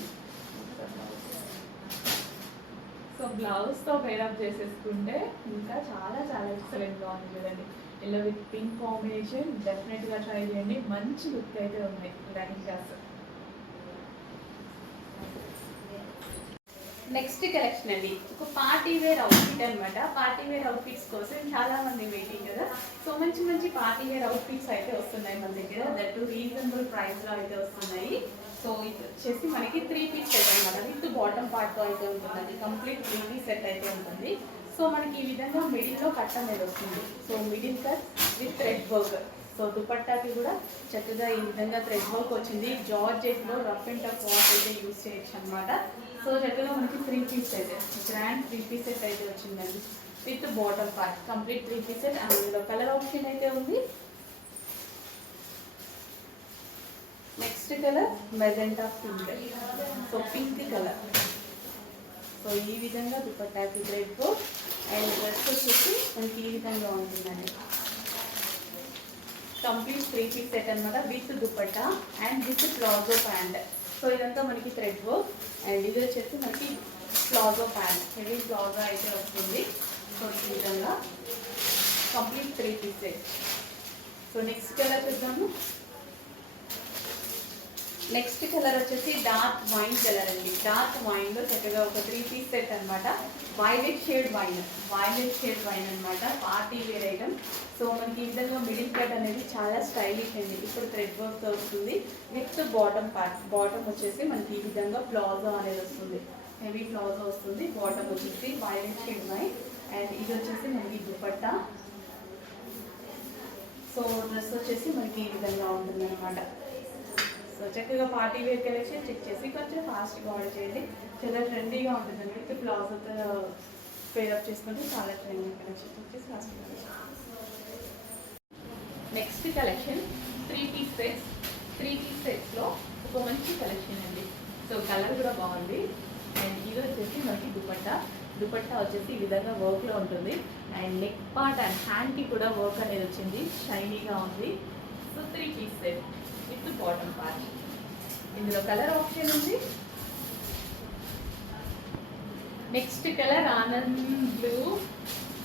సో బ్లౌజ్తో పేరప్ చేసేసుకుంటే ఇంకా చాలా చాలా ఎక్సలెంట్గా ఉంది చూడండి. ఎల్లో విత్ పింక్ కాంబినేషన్ డెఫినెట్గా ట్రై చేయండి. మంచి లుక్ అయితే ఉన్నాయి లెహంగాస్. నెక్స్ట్ కలెక్షన్ అండి, ఒక పార్టీ వేర్ అవుట్ఫిట్ అనమాట. పార్టీ వేర్ అవుట్ఫిట్స్ కోసం చాలా మంది వెయిటింగ్ కదా. సో మంచి మంచి పార్టీ వేర్ అవుట్ఫిట్స్ అయితే వస్తున్నాయి మన దగ్గర, దట్ రీజనబుల్ ప్రైస్లో అయితే వస్తున్నాయి. సో ఇది వచ్చేసి మనకి 3 పీస్ సెట్ అనమాట. విత్ బాటమ్ పార్ట్తో అయితే ఉంటుందండి, కంప్లీట్ 3 పీస్ సెట్ అయితే ఉంటుంది. సో మనకి ఈ విధంగా మిడిల్లో కట్ అనేది వస్తుంది. So middle cut with thread work. So దుపట్టాకి కూడా చక్కగా ఈ విధంగా థ్రెడ్ వర్క్ వచ్చింది. జార్జెట్లో రఫ్ అండ్ టఫ్ వాష్ అయితే యూజ్ చేయొచ్చు అనమాట. సో చక్కగా మనకి 3 పీస్ అయితే గ్రాండ్ 3 పీస్ సెట్ అయితే వచ్చిందండి with bottom part, complete 3 piece set. అందులో కలర్ ఆప్షన్ అయితే ఉంది. Next colour magenta pink. So pink colour. So ఈ విధంగా దుపట్టాకి థ్రెడ్ వర్క్ అండ్ డ్రెస్ వచ్చేసి మనకి ఈ విధంగా ఉంటుందండి. కంప్లీట్ 3 పీస్ సెట్ అనమాట with dupatta and with palazzo pant. So ఇదంతా మనకి థ్రెడ్ వర్క్ అండ్ ఇది వచ్చేసి మనకి ప్లాజో ప్యాంట్, హెవీ ప్లాజో అయితే వస్తుంది. సో ఈ విధంగా complete 3 piece set. So next colour చూద్దాము. నెక్స్ట్ కలర్ వచ్చేసి డార్క్ వైన్ కలర్ అండి. డార్క్ వైన్ లో చక్కగా ఒక 3 పీస్ సెట్ అనమాట. వైలెట్ షేడ్ వైన్ అనమాట. Party wear item. సో మనకి ఈ విధంగా మిడిల్ కట్ అనేది చాలా స్టైలిష్ అండి. ఇప్పుడు థ్రెడ్ వర్క్ తో వస్తుంది విత్ బాటమ్ పార్ట్. బాటమ్ వచ్చేసి మనకి ఈ విధంగా ప్లాజో అనేది వస్తుంది. హెవీ ప్లాజో వస్తుంది. బాటమ్ వచ్చేసి వైలెట్ షేడ్ వైన్. అండ్ ఇది వచ్చేసి మనకి దుపట్టా. సో డ్రెస్ వచ్చేసి మనకి ఈ విధంగా ఉంటుంది అనమాట. సో చక్కగా పార్టీ వేర్ కలెక్షన్ చెక్ చేసి కొంచెం ఫాస్ట్గా ఆర్డర్ చేయండి. చాలా ట్రెండీగా ఉంటుందండి. విత్ ప్లాజోతో పేరప్ చేసుకుంటే చాలా ట్రెండీ కలెక్షన్ చెక్ చేసి ఫాస్ట్గా next collection 3 piece sets. 3 piece సెట్స్లో ఒక మంచి కలెక్షన్ అండి. సో కలర్ కూడా బాగుంది. అండ్ ఇది వచ్చేసి మనకి దుపట్టా వచ్చేసి ఈ విధంగా వర్క్లో ఉంటుంది. అండ్ నెక్ పార్ట్ అండ్ హ్యాండ్కి కూడా వర్క్ అనేది వచ్చింది. షైనీగా ఉంది. So 3 piece set with bottom part. ఇందులో కలర్ ఆప్షన్ ఉంది. Next colour Anand blue.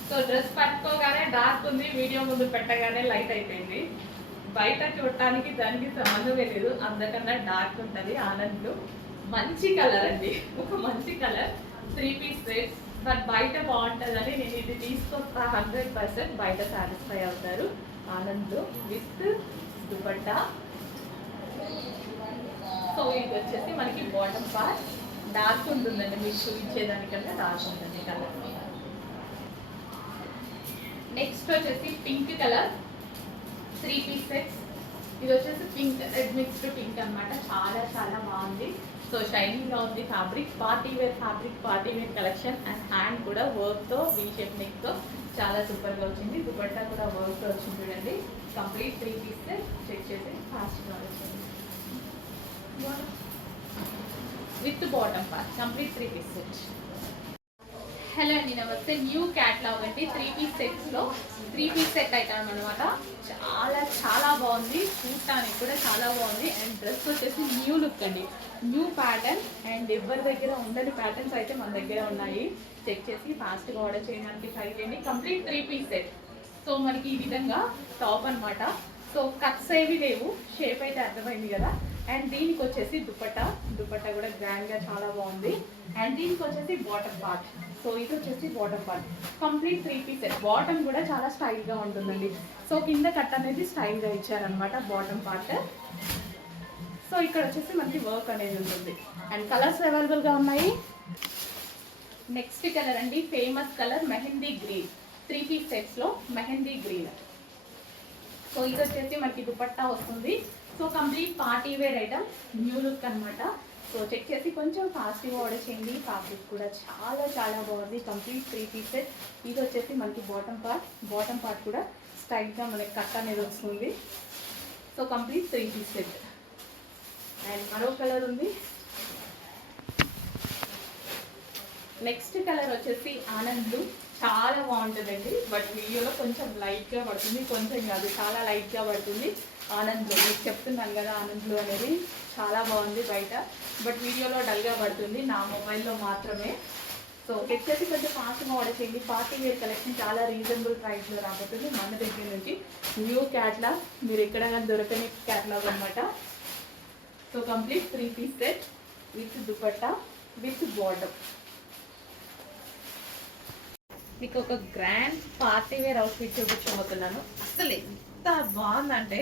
So dress పట్టుకోగానే డార్క్ ఉంది, వీడియో ముందు పెట్టగానే లైట్ అయిపోయింది. బయట చూడటానికి దానికి సంబంధమే లేదు, అందకన్నా డార్క్ ఉంటుంది. ఆనంద్ బ్లూ మంచి కలర్ అండి, ఒక మంచి కలర్. 3 piece sets. బట్ బయట బాగుంటుందని నేను ఇది తీసుకొస్తా. 100% బయట సాటిస్ఫై అవుతారు. Anand blue with dupatta. So ఇది వచ్చేసి మనకి బాటమ్ పార్ట్ డార్క్ ఉంటుందండి. మీకు చూపించేదానికన్నా డార్క్ ఉంటుంది కలర్. నెక్స్ట్ వచ్చేసి పింక్ కలర్. 3 piece sets. ఇది వచ్చేసి పింక్ రెడ్ మిక్స్డ్ పింక్ అనమాట. చాలా చాలా బాగుంది. సో షైనింగ్గా ఉంది. Fabric party wear collection. And hand కూడా వర్క్తో వీ షేప్ నెక్తో చాలా సూపర్గా వచ్చింది. దుపట్టా కూడా వర్క్తో వచ్చింది చూడండి. కంప్లీట్ 3 పీస్ సెట్ చెక్ చేసి ఫాస్ట్గా వచ్చింది with bottom part. Complete 3 piece set. Hello అండి, నమస్తే. న్యూ క్యాట్లాగ్ అండి. 3 పీస్ సెట్స్లో 3 పీస్ సెట్ ఐటమ్ అనమాట. చాలా చాలా బాగుంది. చూడటానికి కూడా చాలా బాగుంది. అండ్ డ్రెస్ వచ్చేసి న్యూ లుక్ అండి. New pattern. అండ్ ఎవరి దగ్గర ఉండని ప్యాటర్న్స్ అయితే మన దగ్గర ఉన్నాయి. చెక్ చేసి ఫాస్ట్గా ఆర్డర్ చేయడానికి ట్రై చేయండి. Complete 3 piece set. సో మనకి ఈ విధంగా టాప్ అనమాట. సో కట్స్ ఏవి లేవు, షేప్ అయితే అర్థమైంది కదా. అండ్ దీనికి వచ్చేసి దుపట్టా కూడా గ్రాండ్గా చాలా బాగుంది. అండ్ దీనికి వచ్చేసి బాటమ్ పార్ట్. సో ఇది వచ్చేసి bottom part. Complete 3 piece set. Bottom కూడా చాలా స్టైల్గా ఉంటుందండి. సో కింద కట్ అనేది స్టైల్గా ఇచ్చారనమాట బాటమ్ పార్ట్. సో ఇక్కడ వచ్చేసి మనకి వర్క్ అనేది ఉంటుంది. అండ్ కలర్స్ అవైలబుల్గా ఉన్నాయి. నెక్స్ట్ కలర్ అండి, famous colour mehndi green. 3 piece సెట్స్లో మెహందీ గ్రీన్. సో ఇది వచ్చేసి మనకి దుపట్టా వస్తుంది. So complete party wear item, new look అనమాట. సో చెక్ చేసి కొంచెం ఫాస్ట్గా ఆర్డర్ చేయండి. ఫ్యాబ్రిక్ కూడా చాలా చాలా బాగుంది. Complete 3 piece set. ఇది వచ్చేసి మనకి బాటమ్ పార్ట్ కూడా స్టైల్గా మనకి కట్ అనేది వస్తుంది. So complete 3 piece set. And మరో కలర్ ఉంది. నెక్స్ట్ కలర్ వచ్చేసి ఆనంద్ బ్లూ. చాలా బాగుంటుందండి. బట్ వీడియోలో కొంచెం లైట్గా పడుతుంది, కొంచెం కాదు చాలా లైట్గా పడుతుంది. ఆనంద్ బ్లూ మీకు చెప్తున్నాను కదా, ఆనంద్ బ్లూ అనేది చాలా బాగుంది బయట, బట్ వీడియోలో డల్గా పడుతుంది, నా మొబైల్లో మాత్రమే. సో వచ్చేసి కొంచెం ఫాస్ట్గా ఆర్డర్ చేయండి. పార్టీ వేర్ కలెక్షన్ చాలా రీజనబుల్ ప్రైస్లో రాబోతుంది మన దగ్గర నుంచి. న్యూ క్యాట్లాగ్, మీరు ఎక్కడైనా దొరకని క్యాట్లాగ్ అనమాట. So complete 3 piece set with dupatta with bottom. మీకు ఒక గ్రాండ్ పార్టీ వేర్ అవుట్ఫిట్ చూపించబోతున్నాను. అసలు ఎంత బాగుందంటే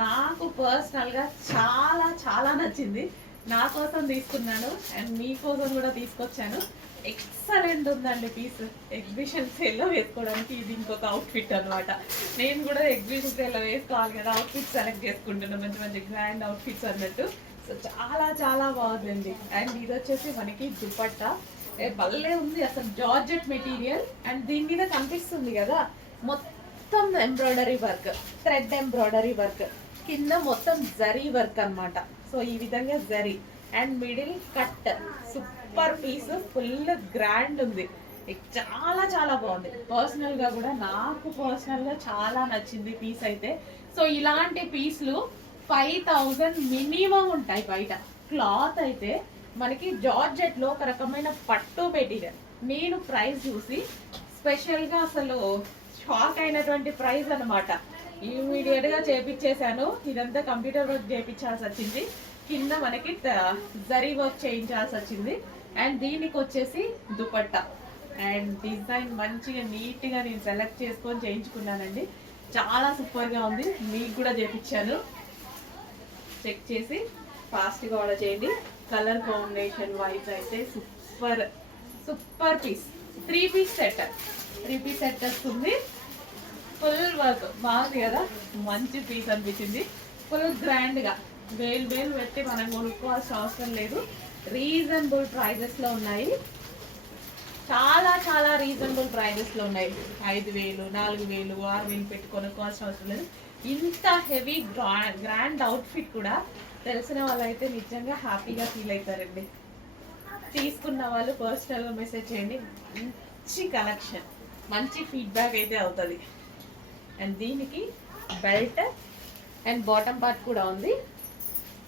నాకు పర్సనల్గా చాలా చాలా నచ్చింది. నా కోసం తీసుకున్నాను అండ్ మీకోసం కూడా తీసుకొచ్చాను. ఎక్సలెంట్ ఉందండి పీస్. ఎగ్జిబిషన్ సేల్లో వేసుకోవడానికి ఇది ఇంకొక అవుట్ఫిట్ అనమాట. నేను కూడా ఎగ్జిబిషన్ సేల్లో వేసుకోవాలి కదా, అవుట్ఫిట్ సెలెక్ట్ చేసుకుంటున్నాను మంచి మంచి గ్రాండ్ అవుట్ఫిట్స్ అన్నట్టు. సో చాలా చాలా బాగుందండి. అండ్ ఇది వచ్చేసి మనకి దుపట్టా భలే ఉంది అసలు, జార్జెట్ మెటీరియల్. అండ్ దీని మీద కనిపిస్తుంది కదా మొత్తం embroidery work, thread embroidery work, కింద మొత్తం జరీ వర్క్ అనమాట. సో ఈ విధంగా zari and middle cut. Super piece, full grand ఉంది. చాలా చాలా బాగుంది. పర్సనల్గా కూడా నాకు పర్సనల్గా చాలా నచ్చింది పీస్ అయితే. సో ఇలాంటి పీస్లు 5000 మినిమం ఉంటాయి బయట. క్లాత్ అయితే మనకి జార్జెట్లో ఒక రకమైన పట్టు మెటీరియల్. నేను ప్రైస్ చూసి స్పెషల్గా అసలు షాక్ అయినటువంటి ప్రైస్ అనమాట. ఇమీడియట్గా చేపించేశాను. ఇదంతా కంప్యూటర్ వర్క్ చేయించాల్సి వచ్చింది. కింద మనకి జరీ వర్క్ చేయించాల్సి వచ్చింది. అండ్ దీనికి వచ్చేసి దుపట్టా అండ్ డిజైన్ మంచిగా నీట్గా నేను సెలెక్ట్ చేసుకొని చేయించుకున్నానండి. చాలా సూపర్గా ఉంది. మీకు కూడా చేయించాను. చెక్ చేసి ఫాస్ట్గా ఆర్డర్ చేయండి. కలర్ కాంబినేషన్ వైజ్ అయితే super super piece. 3 piece set, 3 piece set వస్తుంది. ఫుల్ వర్క్ బాగుంది కదా, మంచి పీస్ అనిపించింది. ఫుల్ గ్రాండ్గా వేలు పెట్టి మనం కొనుక్కోవాల్సిన అవసరం లేదు. రీజనబుల్ ప్రైజెస్లో ఉన్నాయి. చాలా చాలా రీజనబుల్ ప్రైజెస్లో ఉన్నాయి. 5,000, 4,000, 6,000 పెట్టి కొనుక్కోవాల్సిన అవసరం లేదు. ఇంత హెవీ గ్రాండ్ అవుట్ఫిట్ కూడా తెలిసిన వాళ్ళైతే నిజంగా హ్యాపీగా ఫీల్ అవుతారండి. తీసుకున్న వాళ్ళు పర్సనల్గా మెసేజ్ చేయండి. మంచి కలెక్షన్, మంచి ఫీడ్బ్యాక్ అయితే అవుతుంది. అండ్ దీనికి బెల్ట్ అండ్ బాటమ్ పార్ట్ కూడా ఉంది.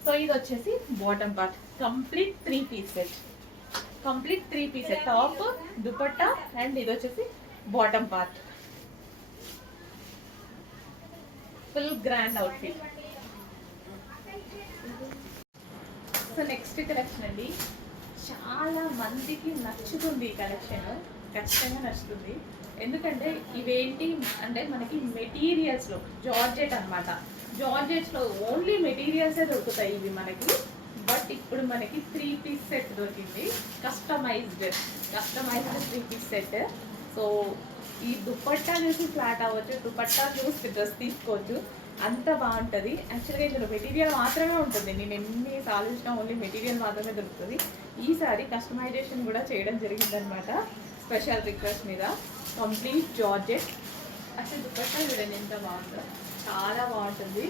సో ఇది వచ్చేసి bottom part. Complete 3 piece set, complete 3 piece set. Top, dupatta and ఇది వచ్చేసి bottom part. Full grand outfit. So next collection అండి, చాలా మందికి నచ్చుతుంది ఈ కలెక్షన్. ఖచ్చితంగా నచ్చుతుంది. ఎందుకంటే ఇవేంటి అంటే మనకి మెటీరియల్స్లో జార్జెట్ అనమాట. జార్జెట్స్లో ఓన్లీ మెటీరియల్సే దొరుకుతాయి ఇవి మనకి. బట్ ఇప్పుడు మనకి 3 పీస్ సెట్ దొరికింది. Customised 3 piece set. సో ఈ దుపట్టా చూసి ఫ్లాట్ అవ్వచ్చు, దుపట్టా చూసి డ్రెస్ తీసుకోవచ్చు, అంత బాగుంటుంది. యాక్చువల్గా ఇందులో మెటీరియల్ మాత్రమే ఉంటుంది. నేను ఎన్ని ఆలోచించినా ఓన్లీ మెటీరియల్ మాత్రమే దొరుకుతుంది. ఈసారి కస్టమైజేషన్ కూడా చేయడం జరిగిందనమాట, స్పెషల్ రిక్వెస్ట్ మీద. Complete georgette. అసలు దుపట్టా చూడండి ఎంత బాగుందో, చాలా బాగుంటుంది.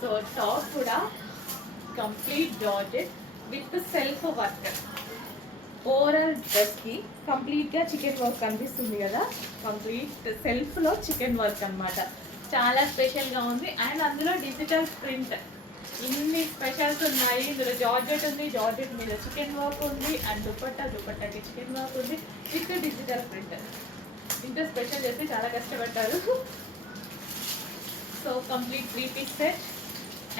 సో టాప్ కూడా complete georgette with self work. Overall డ్రెస్కి కంప్లీట్గా చికెన్ వర్క్ కనిపిస్తుంది కదా, కంప్లీట్ సెల్ఫ్లో చికెన్ వర్క్ అనమాట. చాలా స్పెషల్గా ఉంది. అండ్ అందులో డిజిటల్ ప్రింట్. ఇన్ని స్పెషల్స్ ఉన్నాయి. ఇందులో జార్జెట్ ఉంది, జార్జెట్ మీద చికెన్ వర్క్ ఉంది. అండ్ దుపట్టాకి చికెన్ వర్క్ ఉంది విత్ డిజిటల్ ప్రింట్. ఇంత స్పెషల్ చేసి చాలా కష్టపడ్డారు. So complete 3 piece set.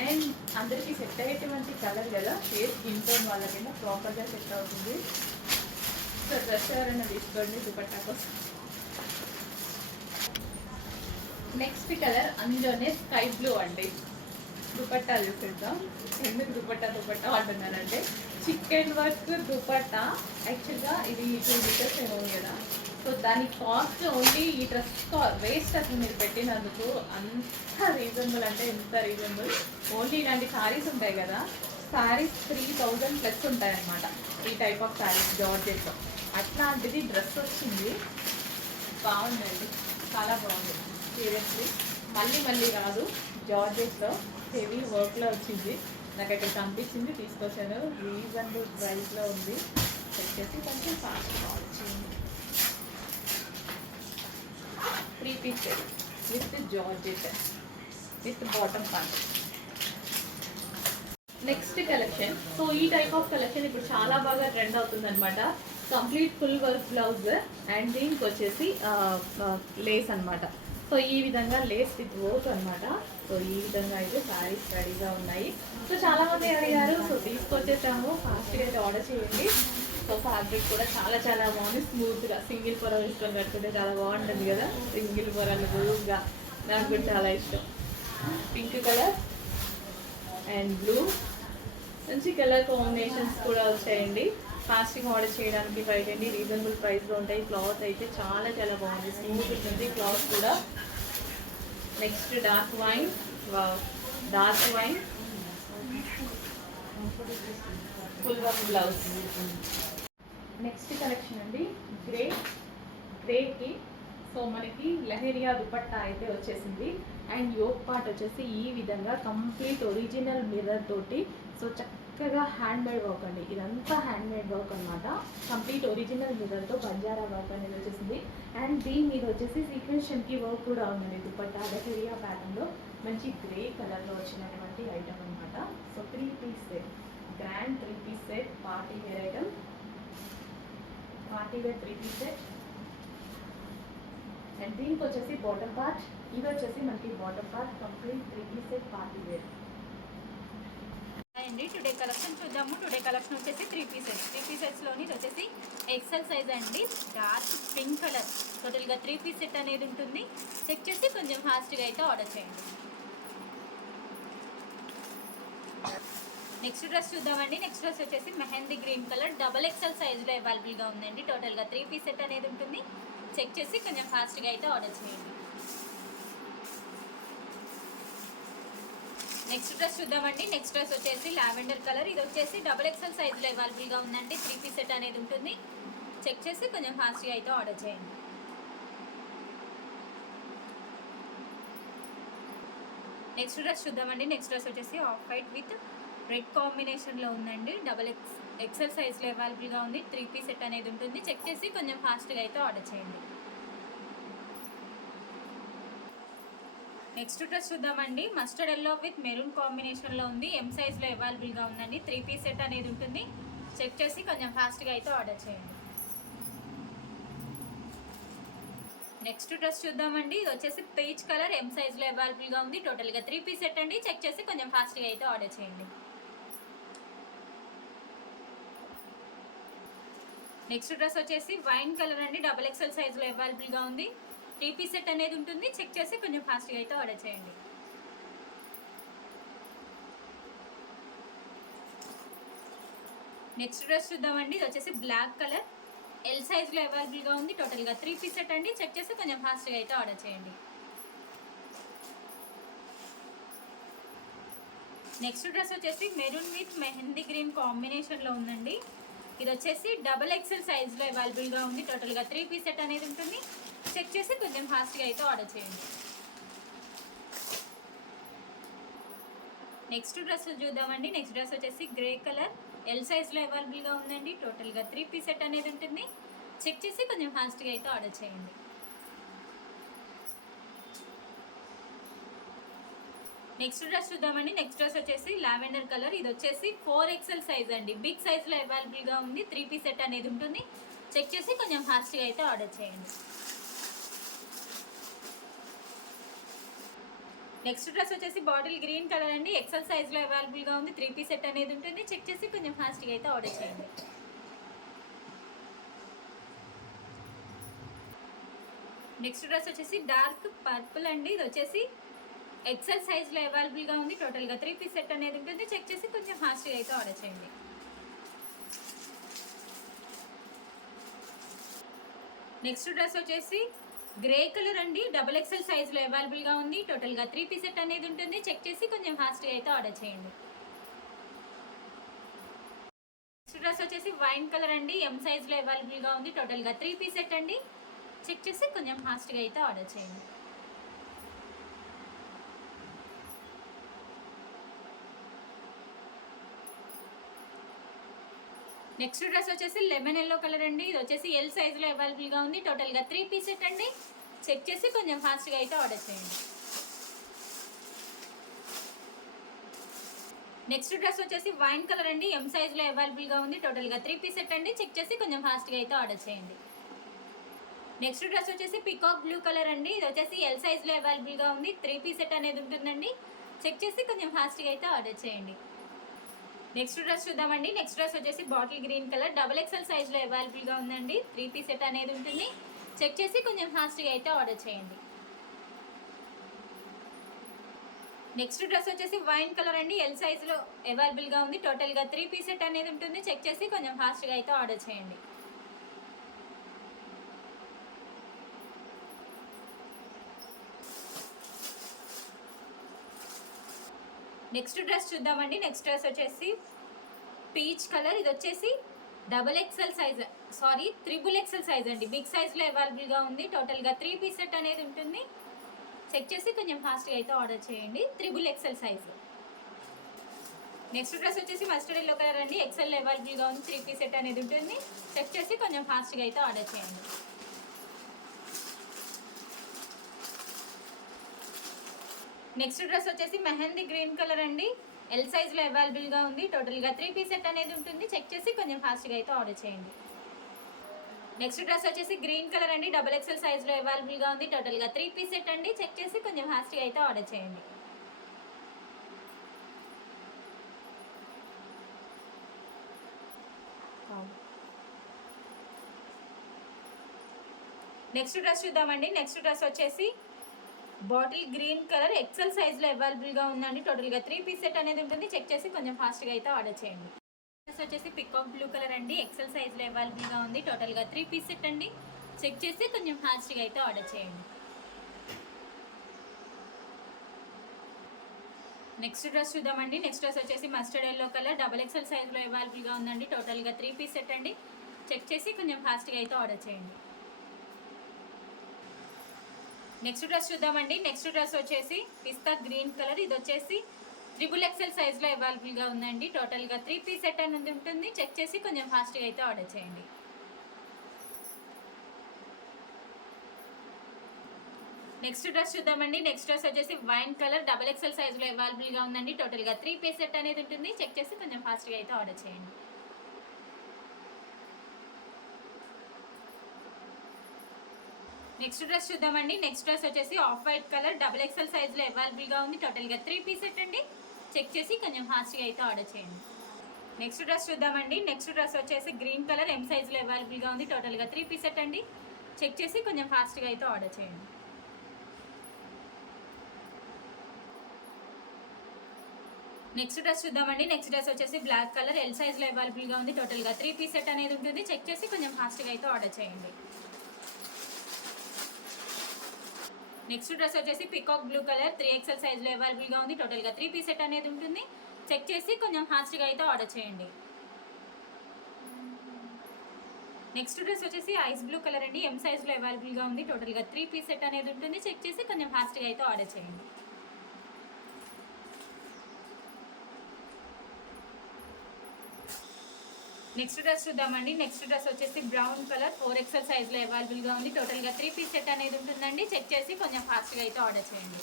And అందరికీ సెట్ అయ్యేటువంటి కలర్ కదా, ఫేస్ స్కిన్ టోన్ వాళ్ళకైనా ప్రాపర్గా సెట్ అవుతుంది. సో డ్రెస్ ఎవరైనా తీసుకోండి దుపట్టా కోసం. నెక్స్ట్ కలర్ అందులోనే స్కై బ్లూ అండి. దుపట్టా చూసేద్దాం. ఎందుకు దుపట్టా అంటున్నానంటే చికెన్ వర్క్ దుపట్టా. యాక్చువల్గా ఇది 2 మీటర్స్ ఏమో కదా. సో దాని కాస్ట్ ఓన్లీ ఈ డ్రెస్ వేస్ట్ అసలు మీరు పెట్టినందుకు. అంత రీజనబుల్ అంటే ఎంత రీజనబుల్. ఓన్లీ ఇలాంటి శారీస్ ఉంటాయి కదా, శారీస్ 3,000 ప్లస్ ఉంటాయన్నమాట. ఈ టైప్ ఆఫ్ శారీస్ జార్జెట్లో. అట్లాంటిది డ్రెస్ వచ్చింది. బాగుందండి, చాలా బాగుంది. సీరియస్లీ మళ్ళీ రాదు. జార్జెట్లో హెవీ వర్క్లో వచ్చింది. నాకు అక్కడ కనిపించింది, తీసుకొచ్చాను. రీజనబుల్ ప్రైస్లో ఉంది. వచ్చేసి కొంచెం ఫాస్ట్గా వచ్చింది. 3 piece with georgette with bottom part. Next collection. So ఈ టైప్ ఆఫ్ కలెక్షన్ ఇప్పుడు చాలా బాగా ట్రెండ్ అవుతుంది అనమాట. Complete full work blouse and దీనికి వచ్చేసి లేస్ అనమాట. సో ఈ విధంగా లేస్ విత్ వర్క్ అనమాట. సో ఈ విధంగా అయితే శారీస్ రెడీగా ఉన్నాయి. సో చాలామంది అడిగారు, సో తీసుకొచ్చేసాము, ఫాస్ట్గా అయితే ఆర్డర్ చేయండి. సో ఫ్యాబ్రిక్ కూడా చాలా చాలా బాగుంది. స్మూత్గా సింగిల్ పొర వేసుకొని కట్టుకుంటే చాలా బాగుంటుంది కదా, సింగిల్ పొరలు గురువుగా. నాకు కూడా చాలా ఇష్టం. పింక్ కలర్ అండ్ బ్లూ, మంచి కలర్ కాంబినేషన్స్ కూడా వచ్చాయండి. ఫాస్ట్గా ఆర్డర్ చేయడానికి ట్రై చేయండి. రీజనబుల్ ప్రైస్లో ఉంటాయి. క్లాత్ అయితే చాలా చాలా బాగుంది, స్మూత్ ఉంటుంది క్లాత్ కూడా. Next dark wine full work blouse. Next collection అండి గ్రేకి. సో మనకి లెహరియా దుపట్టా అయితే వచ్చేసింది. అండ్ యోక్ పార్ట్ వచ్చేసి ఈ విధంగా కంప్లీట్ ఒరిజినల్ మిర్రర్ తోటి. సో చక్కగా హ్యాండ్ మేడ్ వర్క్ అండి, ఇదంతా హ్యాండ్ మేడ్ వర్క్ అనమాట. కంప్లీట్ ఒరిజినల్ మిర్రర్తో బంజారా వర్క్ అనేది వచ్చేసింది. అండ్ దీని మీద వచ్చేసి సీక్వెన్షన్కి వర్క్ కూడా ఉందండి. దుపట్టా లెహరియా ప్యాటర్న్లో మంచి గ్రే కలర్లో వచ్చినటువంటి ఐటమ్ అనమాట. So 3 piece set, grand 3 piece set, party wear item, party wear 3 piece set. And దీనికి వచ్చేసి బాటమ్ పార్ట్. ఇది వచ్చేసి మనకి bottom part. Complete 3 piece set party wear. అండి. టుడే కలెక్షన్ చూద్దాము. టుడే కలెక్షన్ వచ్చేసి 3 పీసెస్లోని ఇది వచ్చేసి ఎక్సెల్ సైజ్ అండి. డార్క్ పింక్ కలర్ టోటల్గా 3 పీస్ సెట్ అనేది ఉంటుంది. చెక్ చేసి కొంచెం ఫాస్ట్గా అయితే ఆర్డర్ చేయండి. నెక్స్ట్ డ్రెస్ చూద్దామండి. నెక్స్ట్ డ్రెస్ వచ్చేసి mehndi green colour double XL సైజులో అవైలబుల్గా ఉందండి. టోటల్గా 3 పీస్ సెట్ అనేది ఉంటుంది. చెక్ చేసి కొంచెం ఫాస్ట్గా అయితే ఆర్డర్ చేయండి. నెక్స్ట్ డ్రెస్ చూద్దామండి. నెక్స్ట్ డ్రెస్ వచ్చేసి లావెండర్ కలర్. ఇది వచ్చేసి డబుల్ ఎక్సెల్ సైజులో అవైలబుల్గా ఉందండి. 3 పీస్ సెట్ అనేది ఉంటుంది. చెక్ చేసి కొంచెం ఫాస్ట్గా అయితే ఆర్డర్ చేయండి. నెక్స్ట్ డ్రెస్ చూద్దామండి. నెక్స్ట్ డ్రెస్ వచ్చేసి ఆఫ్ వైట్ విత్ రెడ్ కాంబినేషన్లో ఉందండి. డబుల్ ఎక్సెల్ సైజులో అవైలబుల్గా ఉంది. 3 పీస్ సెట్ అనేది ఉంటుంది. చెక్ చేసి కొంచెం ఫాస్ట్గా అయితే ఆర్డర్ చేయండి. నెక్స్ట్ డ్రెస్ చూద్దామండి. మస్టర్డ్ ఎల్లో విత్ మెరూన్ కాంబినేషన్లో ఉంది. ఎం సైజ్లో అవైలబుల్గా ఉందండి. 3 పీస్ సెట్ అనేది ఉంటుంది. చెక్ చేసి కొంచెం ఫాస్ట్గా అయితే ఆర్డర్ చేయండి. నెక్స్ట్ డ్రెస్ చూద్దామండి. ఇది వచ్చేసి పీచ్ కలర్ ఎం సైజ్లో అవైలబుల్గా ఉంది. టోటల్గా 3 పీస్ సెట్ అండి. చెక్ చేసి కొంచెం ఫాస్ట్గా అయితే ఆర్డర్ చేయండి. నెక్స్ట్ డ్రెస్ వచ్చేసి వైన్ కలర్ అండి. డబుల్ ఎక్సెల్ సైజ్లో అవైలబుల్గా ఉంది. 3 పీస్ సెట్ అనేది ఉంటుంది. చెక్ చేసి కొంచెం ఫాస్ట్గా అయితే ఆర్డర్ చేయండి. నెక్స్ట్ డ్రెస్ చూద్దామండి. ఇది వచ్చేసి బ్లాక్ కలర్ ఎల్ సైజ్లో అవైలబుల్గా ఉంది. టోటల్గా 3 పీస్ సెట్ అండి. చెక్ చేసి కొంచెం ఫాస్ట్గా అయితే ఆర్డర్ చేయండి. నెక్స్ట్ డ్రెస్ వచ్చేసి మెరూన్ విత్ మెహందీ గ్రీన్ కాంబినేషన్లో ఉందండి. ఇది వచ్చేసి డబుల్ ఎక్సెల్ సైజ్లో అవైలబుల్గా ఉంది. టోటల్గా 3 పీస్ సెట్ అనేది ఉంటుంది. చెక్ చేసి కొంచెం ఫాస్ట్గా అయితే ఆర్డర్ చేయండి. నెక్స్ట్ డ్రెస్ చూద్దామండి. నెక్స్ట్ డ్రెస్ వచ్చేసి గ్రే కలర్ ఎల్ సైజ్లో అవైలబుల్గా ఉందండి. టోటల్గా 3 పీస్ సెట్ అనేది ఉంటుంది. చెక్ చేసి కొంచెం ఫాస్ట్గా అయితే ఆర్డర్ చేయండి. నెక్స్ట్ డ్రెస్ చూద్దామండి. నెక్స్ట్ డ్రెస్ వచ్చేసి లావెండర్ కలర్. ఇది వచ్చేసి 4XL సైజ్ అండి. బిగ్ సైజ్లో అవైలబుల్గా ఉంది. 3 పీస్ సెట్ అనేది ఉంటుంది. చెక్ చేసి కొంచెం ఫాస్ట్గా అయితే ఆర్డర్ చేయండి. నెక్స్ట్ డ్రెస్ వచ్చేసి బాటిల్ గ్రీన్ కలర్ అండి. ఎక్సెల్ సైజ్లో అవైలబుల్గా ఉంది. 3 పీస్ సెట్ అనేది ఉంటుంది. చెక్ చేసి కొంచెం ఫాస్ట్గా అయితే ఆర్డర్ చేయండి. నెక్స్ట్ డ్రెస్ వచ్చేసి డార్క్ పర్పుల్ అండి. ఇది వచ్చేసి ఎక్సెల్ సైజ్లో అవైలబుల్గా ఉంది. టోటల్గా 3 పీస్ సెట్ అనేది ఉంటుంది. చెక్ చేసి కొంచెం ఫాస్ట్గా అయితే ఆర్డర్ చేయండి. నెక్స్ట్ డ్రెస్ వచ్చేసి గ్రే కలర్ అండి. డబుల్ ఎక్సెల్ సైజ్లో అవైలబుల్గా ఉంది. టోటల్గా 3 పీస్ సెట్ అనేది ఉంటుంది. చెక్ చేసి కొంచెం ఫాస్ట్గా అయితే ఆర్డర్ చేయండి. నెక్స్ట్ డ్రెస్ వచ్చేసి వైన్ కలర్ అండి. ఎం సైజ్లో అవైలబుల్గా ఉంది. టోటల్గా 3 పీస్ సెట్ అండి. చెక్ చేసి కొంచెం ఫాస్ట్గా అయితే ఆర్డర్ చేయండి. నెక్స్ట్ డ్రెస్ వచ్చేసి లెమన్ ఎల్లో కలర్ అండి. ఇది వచ్చేసి ఎల్ సైజ్లో అవైలబుల్గా ఉంది. టోటల్గా 3 పీస్ సెట్ అండి. చెక్ చేసి కొంచెం ఫాస్ట్గా అయితే ఆర్డర్ చేయండి. నెక్స్ట్ డ్రెస్ వచ్చేసి వైన్ కలర్ అండి. ఎం సైజ్లో అవైలబుల్గా ఉంది. టోటల్గా 3 పీస్ సెట్ అండి. చెక్ చేసి కొంచెం ఫాస్ట్గా అయితే ఆర్డర్ చేయండి. నెక్స్ట్ డ్రెస్ వచ్చేసి పికాక్ బ్లూ కలర్ అండి. ఇది వచ్చేసి ఎల్ సైజ్లో అవైలబుల్గా ఉంది. 3 పీస్ సెట్ అనేది ఉంటుందండి. చెక్ చేసి కొంచెం ఫాస్ట్గా అయితే ఆర్డర్ చేయండి. నెక్స్ట్ డ్రెస్ చూద్దామండి. నెక్స్ట్ డ్రెస్ వచ్చేసి bottle green colour double XL సైజ్లో అవైలబుల్గా ఉందండి. 3 పీస్ సెట్ అనేది ఉంటుంది. చెక్ చేసి కొంచెం ఫాస్ట్గా అయితే ఆర్డర్ చేయండి. నెక్స్ట్ డ్రెస్ వచ్చేసి వైన్ కలర్ అండి. ఎల్ సైజ్లో అవైలబుల్గా ఉంది. టోటల్గా 3 పీస్ సెట్ అనేది ఉంటుంది. చెక్ చేసి కొంచెం ఫాస్ట్గా అయితే ఆర్డర్ చేయండి. నెక్స్ట్ డ్రెస్ చూద్దామండి. నెక్స్ట్ డ్రెస్ వచ్చేసి పీచ్ కలర్. ఇది వచ్చేసి double XL size triple XL size అండి. బిగ్ సైజ్లో అవైలబుల్గా ఉంది. టోటల్గా 3 పీస్ సెట్ అనేది ఉంటుంది. చెక్ చేసి కొంచెం ఫాస్ట్గా అయితే ఆర్డర్ చేయండి. Triple XL size. Next dress వచ్చేసి మస్టర్డ్ ఎల్లో కలర్ అండి. ఎక్సెల్ అవైలబుల్గా ఉంది. 3 పీస్ సెట్ అనేది ఉంటుంది. చెక్ చేసి కొంచెం ఫాస్ట్గా అయితే ఆర్డర్ చేయండి. నెక్స్ట్ డ్రెస్ వచ్చేసి మెహందీ గ్రీన్ కలర్ అండి. ఎల్ సైజ్లో అవైలబుల్గా ఉంది. టోటల్గా 3 పీస్ సెట్ అనేది ఉంటుంది. చెక్ చేసి కొంచెం ఫాస్ట్గా అయితే ఆర్డర్ చేయండి. నెక్స్ట్ డ్రెస్ వచ్చేసి గ్రీన్ కలర్ అండి. డబుల్ ఎక్సెల్ సైజ్లో అవైలబుల్గా ఉంది. టోటల్గా 3 పీస్ సెట్ అండి. చెక్ చేసి కొంచెం ఫాస్ట్గా అయితే ఆర్డర్ చేయండి. నెక్స్ట్ డ్రెస్ చూద్దామండి. నెక్స్ట్ డ్రెస్ వచ్చేసి బాటిల్ గ్రీన్ కలర్ ఎక్సెల్ సైజ్లో అవైలబుల్గా ఉందండి. టోటల్గా 3 పీస్ సెట్ అనేది ఉంటుంది. చెక్ చేసి కొంచెం ఫాస్ట్గా అయితే ఆర్డర్ చేయండి. డ్రెస్ వచ్చేసి పికాక్ బ్లూ కలర్ అండి. ఎక్సెల్ సైజ్లో అవైలబుల్గా ఉంది. టోటల్గా 3 పీస్ సెట్ అండి. చెక్ చేసి కొంచెం ఫాస్ట్గా అయితే ఆర్డర్ చేయండి. నెక్స్ట్ డ్రెస్ చూద్దామండి. నెక్స్ట్ డ్రెస్ వచ్చేసి mustard yellow colour double XL సైజ్లో అవైలబుల్గా ఉందండి. టోటల్గా 3 పీస్ సెట్ అండి. చెక్ చేసి కొంచెం ఫాస్ట్గా అయితే ఆర్డర్ చేయండి. నెక్స్ట్ డ్రెస్ చూద్దామండి. నెక్స్ట్ డ్రెస్ వచ్చేసి పిస్తా గ్రీన్ కలర్. ఇది వచ్చేసి XXL సైజ్లో అవైలబుల్గా ఉందండి. టోటల్గా 3 పీస్ సెట్ అనేది ఉంటుంది. చెక్ చేసి కొంచెం ఫాస్ట్గా అయితే ఆర్డర్ చేయండి. నెక్స్ట్ డ్రెస్ చూద్దామండి. నెక్స్ట్ డ్రెస్ వచ్చేసి వైన్ కలర్ XXL సైజ్లో అవైలబుల్గా ఉందండి. టోటల్గా 3 పీస్ సెట్ అనేది ఉంటుంది. చెక్ చేసి కొంచెం ఫాస్ట్గా అయితే ఆర్డర్ చేయండి. నెక్స్ట్ డ్రెస్ చూద్దామండి. నెక్స్ట్ డ్రెస్ వచ్చేసి ఆఫ్ వైట్ కలర్ XXL సైజ్లో అవైలబుల్గా ఉంది. టోటల్గా 3 పీస్ సెట్ అండి. చెక్ చేసి కొంచెం ఫాస్ట్గా అయితే ఆర్డర్ చేయండి. నెక్స్ట్ డ్రెస్ చూద్దామండి. నెక్స్ట్ డ్రెస్ వచ్చేసి గ్రీన్ కలర్ M సైజ్లో అవైలబుల్గా ఉంది. టోటల్గా 3 పీస్ సెట్ అండి. చెక్ చేసి కొంచెం ఫాస్ట్గా అయితే ఆర్డర్ చేయండి. నెక్స్ట్ డ్రెస్ చూద్దామండి. నెక్స్ట్ డ్రెస్ వచ్చేసి బ్లాక్ కలర్ L సైజ్లో అవైలబుల్గా ఉంది. టోటల్గా 3 పీస్ సెట్ అనేది ఉంటుంది. చెక్ చేసి కొంచెం ఫాస్ట్గా అయితే ఆర్డర్ చేయండి. నెక్స్ట్ డ్రెస్ వచ్చేసి పికాక్ బ్లూ కలర్ 3XL సైజ్లో అవైలబుల్గా ఉంది. టోటల్గా 3 పీస్ సెట్ అనేది ఉంటుంది. చెక్ చేసి కొంచెం ఫాస్ట్గా అయితే ఆర్డర్ చేయండి. నెక్స్ట్ డ్రెస్ వచ్చేసి ఐస్ బ్లూ కలర్ అండి. M సైజ్లో అవైలబుల్గా ఉంది. టోటల్గా 3 పీస్ సెట్ అనేది ఉంటుంది. చెక్ చేసి కొంచెం ఫాస్ట్గా అయితే ఆర్డర్ చేయండి. నెక్స్ట్ డ్రెస్ చూద్దామండి. నెక్స్ట్ డ్రెస్ వచ్చేసి బ్రౌన్ కలర్ 4XL సైజ్లో అవైలబుల్గా ఉంది. టోటల్గా 3 పీస్ సెట్ అనేది ఉంటుందండి. చెక్ చేసి కొంచెం ఫాస్ట్గా అయితే ఆర్డర్ చేయండి.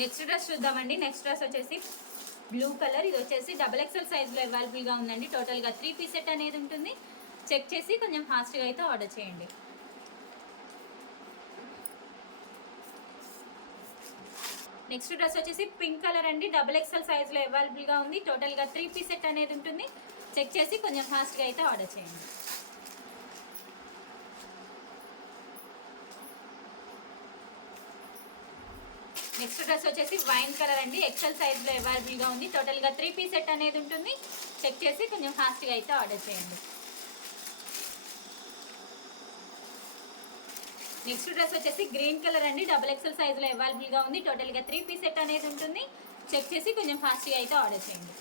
నెక్స్ట్ డ్రెస్ చూద్దామండి. నెక్స్ట్ డ్రెస్ వచ్చేసి బ్లూ కలర్. ఇది వచ్చేసి XXL సైజ్లో అవైలబుల్గా ఉందండి. టోటల్గా 3 పీస్ సెట్ అనేది ఉంటుంది. చెక్ చేసి కొంచెం ఫాస్ట్గా అయితే ఆర్డర్ చేయండి. నెక్స్ట్ డ్రెస్ వచ్చేసి పింక్ కలర్ అండి. XXL సైజ్లో అవైలబుల్గా ఉంది. టోటల్గా 3 పీస్ సెట్ అనేది ఉంటుంది. చెక్ చేసి కొంచెం ఫాస్ట్గా అయితే ఆర్డర్ చేయండి. నెక్స్ట్ డ్రెస్ వచ్చేసి వైన్ కలర్ అండి. XL సైజ్లో అవైలబుల్గా ఉంది. టోటల్గా 3 పీస్ సెట్ అనేది ఉంటుంది. చెక్ చేసి కొంచెం ఫాస్ట్గా అయితే ఆర్డర్ చేయండి. నెక్స్ట్ డ్రెస్ వచ్చేసి గ్రీన్ కలర్ అండి. XXL సైజ్లో అవైలబుల్గా ఉంది. టోటల్గా 3 పీస్ సెట్ అనేది ఉంటుంది. చెక్ చేసి కొంచెం ఫాస్ట్గా అయితే ఆర్డర్ చేయండి.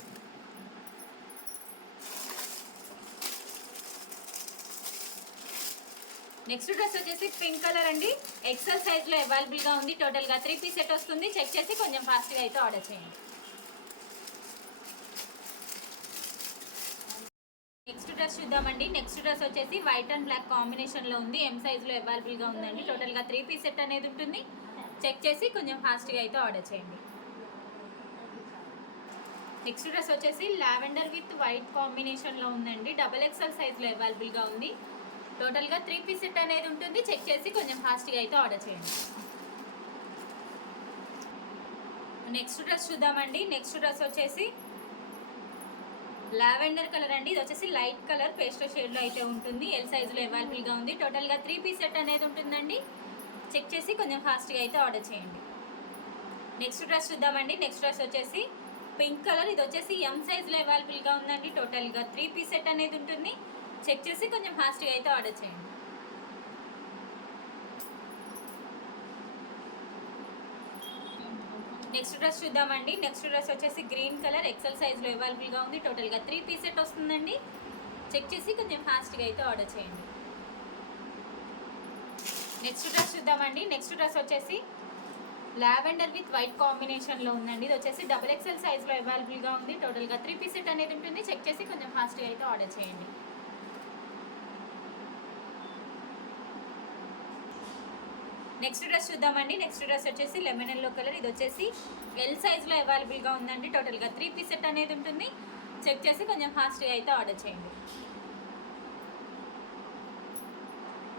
నెక్స్ట్ డ్రెస్ వచ్చేసి పింక్ కలర్ అండి. XL సైజ్లో అవైలబుల్గా ఉంది. టోటల్గా 3 పీస్ సెట్ వస్తుంది. చెక్ చేసి కొంచెం ఫాస్ట్గా అయితే ఆర్డర్ చేయండి. నెక్స్ట్ డ్రెస్ చూద్దామండి. నెక్స్ట్ డ్రెస్ వచ్చేసి వైట్ అండ్ బ్లాక్ కాంబినేషన్లో ఉంది. M సైజ్లో అవైలబుల్గా ఉందండి. టోటల్గా 3 పీస్ సెట్ అనేది ఉంటుంది. చెక్ చేసి కొంచెం ఫాస్ట్గా అయితే ఆర్డర్ చేయండి. నెక్స్ట్ డ్రెస్ వచ్చేసి లావెండర్ విత్ వైట్ కాంబినేషన్లో ఉందండి. XXL సైజ్లో అవైలబుల్గా ఉంది. టోటల్గా 3 పీస్ సెట్ అనేది ఉంటుంది. చెక్ చేసి కొంచెం ఫాస్ట్గా అయితే ఆర్డర్ చేయండి. నెక్స్ట్ డ్రెస్ చూద్దామండి. నెక్స్ట్ డ్రెస్ వచ్చేసి లావెండర్ కలర్ అండి. ఇది వచ్చేసి లైట్ కలర్ పేస్టల్ షేడ్లో అయితే ఉంటుంది. L సైజులో అవైలబుల్గా ఉంది. టోటల్గా 3 పీస్ సెట్ అనేది ఉంటుందండి. చెక్ చేసి కొంచెం ఫాస్ట్గా అయితే ఆర్డర్ చేయండి. నెక్స్ట్ డ్రెస్ చూద్దామండి. నెక్స్ట్ డ్రెస్ వచ్చేసి పింక్ కలర్. ఇది వచ్చేసి M సైజులో అవైలబుల్గా ఉందండి. టోటల్గా 3 పీస్ సెట్ అనేది ఉంటుంది. చెక్ చేసి కొంచెం ఫాస్ట్గా అయితే ఆర్డర్ చేయండి. నెక్స్ట్ డ్రెస్ చూద్దామండి. నెక్స్ట్ డ్రెస్ వచ్చేసి గ్రీన్ కలర్ XL సైజ్లో అవైలబుల్గా ఉంది. టోటల్గా 3 పీస్ సెట్ వస్తుందండి. చెక్ చేసి కొంచెం ఫాస్ట్గా అయితే ఆర్డర్ చేయండి. నెక్స్ట్ డ్రెస్ చూద్దామండి. నెక్స్ట్ డ్రెస్ వచ్చేసి లావెండర్ విత్ వైట్ కాంబినేషన్లో ఉందండి. ఇది వచ్చేసి XXL సైజ్లో అవైలబుల్గా ఉంది. టోటల్గా 3 పీస్ సెట్ అనేది ఉంటుంది. చెక్ చేసి కొంచెం ఫాస్ట్గా అయితే ఆర్డర్ చేయండి. నెక్స్ట్ డ్రెస్ చూద్దామండి. నెక్స్ట్ డ్రెస్ వచ్చేసి లెమన్ ఎల్లో కలర్. ఇది వచ్చేసి L సైజ్లో అవైలబుల్గా ఉందండి. టోటల్గా 3 పీస్ సెట్ అనేది ఉంటుంది. చెక్ చేసి కొంచెం ఫాస్ట్గా అయితే ఆర్డర్ చేయండి.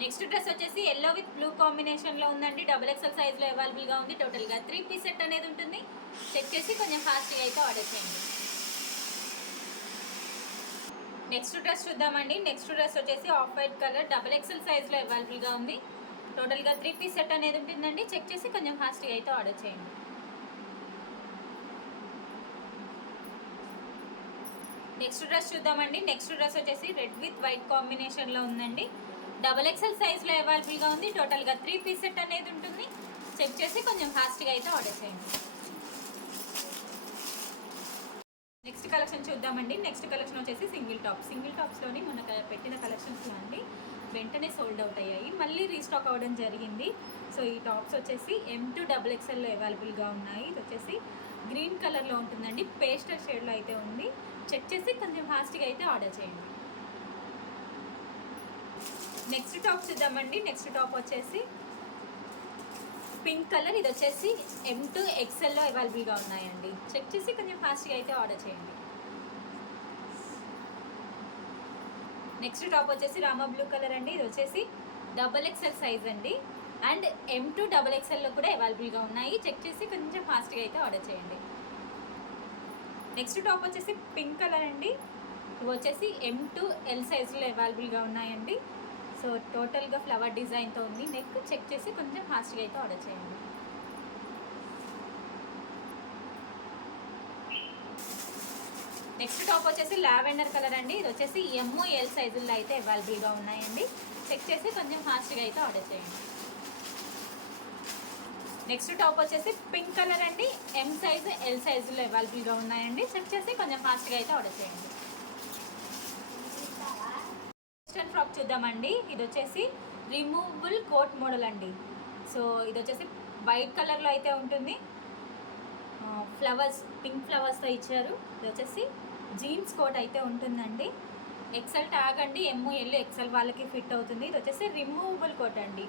నెక్స్ట్ డ్రెస్ వచ్చేసి ఎల్లో విత్ బ్లూ కాంబినేషన్లో ఉందండి. డబుల్ ఎక్స్ఎల్ సైజ్లో అవైలబుల్గా ఉంది. టోటల్గా 3 పీస్ సెట్ అనేది ఉంటుంది. చెక్ చేసి కొంచెం ఫాస్ట్గా అయితే ఆర్డర్ చేయండి. నెక్స్ట్ డ్రెస్ చూద్దామండి. నెక్స్ట్ డ్రెస్ వచ్చేసి off white colour double XL సైజ్లో అవైలబుల్గా ఉంది. టోటల్గా 3 పీస్ సెట్ అనేది ఉంటుందండి. చెక్ చేసి కొంచెం ఫాస్ట్గా అయితే ఆర్డర్ చేయండి. నెక్స్ట్ డ్రెస్ చూద్దామండి. నెక్స్ట్ డ్రెస్ వచ్చేసి రెడ్ విత్ వైట్ కాంబినేషన్లో ఉందండి. డబుల్ ఎక్స్ఎల్ సైజ్లో అవైలబుల్గా ఉంది. టోటల్గా 3 పీస్ సెట్ అనేది ఉంటుంది. చెక్ చేసి కొంచెం ఫాస్ట్గా అయితే ఆర్డర్ చేయండి. నెక్స్ట్ కలెక్షన్ చూద్దామండి. నెక్స్ట్ కలెక్షన్ వచ్చేసి సింగిల్ టాప్స్లోని మొన్న పెట్టిన కలెక్షన్స్ అండి వెంటనే సోల్డ్ అవుట్ అయ్యాయి. మళ్ళీ రీస్టాక్ అవ్వడం జరిగింది. సో ఈ టాప్స్ వచ్చేసి M2 డబుల్ ఎక్స్ఎల్లో అవైలబుల్గా ఉన్నాయి. ఇది వచ్చేసి గ్రీన్ కలర్లో ఉంటుందండి. పేస్టల్ షేడ్లో అయితే ఉంది. చెక్ చేసి కొంచెం ఫాస్ట్గా అయితే ఆర్డర్ చేయండి. నెక్స్ట్ టాప్ చూద్దామండి. నెక్స్ట్ టాప్ వచ్చేసి పింక్ కలర్. ఇది వచ్చేసి M2 XLలో అవైలబుల్గా ఉన్నాయండి. చెక్ చేసి కొంచెం ఫాస్ట్గా అయితే ఆర్డర్ చేయండి. నెక్స్ట్ టాప్ వచ్చేసి రామా బ్లూ కలర్ అండి. ఇది వచ్చేసి డబుల్ ఎక్స్ఎల్ సైజ్ అండి. అండ్ M2 డబుల్ ఎక్స్ఎల్లో కూడా అవైలబుల్గా ఉన్నాయి. చెక్ చేసి కొంచెం ఫాస్ట్గా అయితే ఆర్డర్ చేయండి. నెక్స్ట్ టాప్ వచ్చేసి పింక్ కలర్ అండి. ఇవి వచ్చేసి M2 L సైజులో అవైలబుల్గా ఉన్నాయండి. సో టోటల్గా ఫ్లవర్ డిజైన్తో ఉంది. నెక్ చెక్ చేసి కొంచెం ఫాస్ట్గా అయితే ఆర్డర్ చేయండి. నెక్స్ట్ టాప్ వచ్చేసి లావెండర్ కలర్ అండి. ఇది వచ్చేసి ML సైజుల్లో అయితే అవైలబుల్గా ఉన్నాయండి. చెక్ చేసి కొంచెం ఫాస్ట్గా అయితే ఆర్డర్ చేయండి. నెక్స్ట్ టాప్ వచ్చేసి పింక్ కలర్ అండి. M సైజు L సైజులో అవైలబుల్గా ఉన్నాయండి. చెక్ చేసి కొంచెం ఫాస్ట్గా అయితే ఆర్డర్ చేయండి. వెస్టర్న్ ఫ్రాక్ చూద్దామండి. ఇది వచ్చేసి రిమూవబుల్ కోట్ మోడల్ అండి. సో ఇది వచ్చేసి వైట్ కలర్లో అయితే ఉంటుంది. ఫ్లవర్స్ పింక్ ఫ్లవర్స్తో ఇచ్చారు. ఇది వచ్చేసి జీన్స్ కోట్ అయితే ఉంటుందండి. ఎక్సెల్ ట్యాగ్ అండి. ML XL వాళ్ళకి ఫిట్ అవుతుంది. ఇది వచ్చేసి రిమూవబుల్ కోట్ అండి.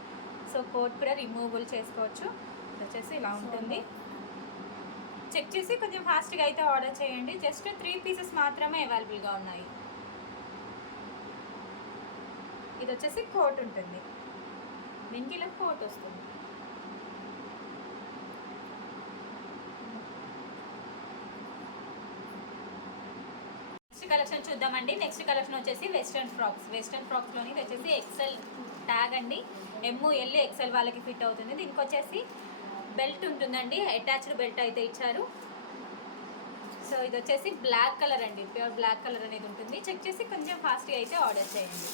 సో కోట్ కూడా రిమూవబుల్ చేసుకోవచ్చు. ఇది వచ్చేసి ఇలా ఉంటుంది. చెక్ చేసి కొంచెం ఫాస్ట్గా అయితే ఆర్డర్ చేయండి. జస్ట్ 3 పీసెస్ మాత్రమే అవైలబుల్గా ఉన్నాయి. ఇది వచ్చేసి కోట్ ఉంటుంది. దీనికి ఇలా కోట్ వస్తుంది. నెక్స్ట్ కలెక్షన్ చూద్దామండి. నెక్స్ట్ కలెక్షన్ వచ్చేసి వెస్ట్రన్ ఫ్రాక్స్లోని ఇది వచ్చేసి ఎక్సెల్ ట్యాగ్ అండి. ML XL వాళ్ళకి ఫిట్ అవుతుంది. దీనికి వచ్చేసి బెల్ట్ ఉంటుందండి. అటాచ్డ్ బెల్ట్ అయితే ఇచ్చారు. సో ఇది వచ్చేసి బ్లాక్ కలర్ అండి. ప్యూర్ బ్లాక్ కలర్ అనేది ఉంటుంది. చెక్ చేసి కొంచెం ఫాస్ట్గా అయితే ఆర్డర్ చేయండి.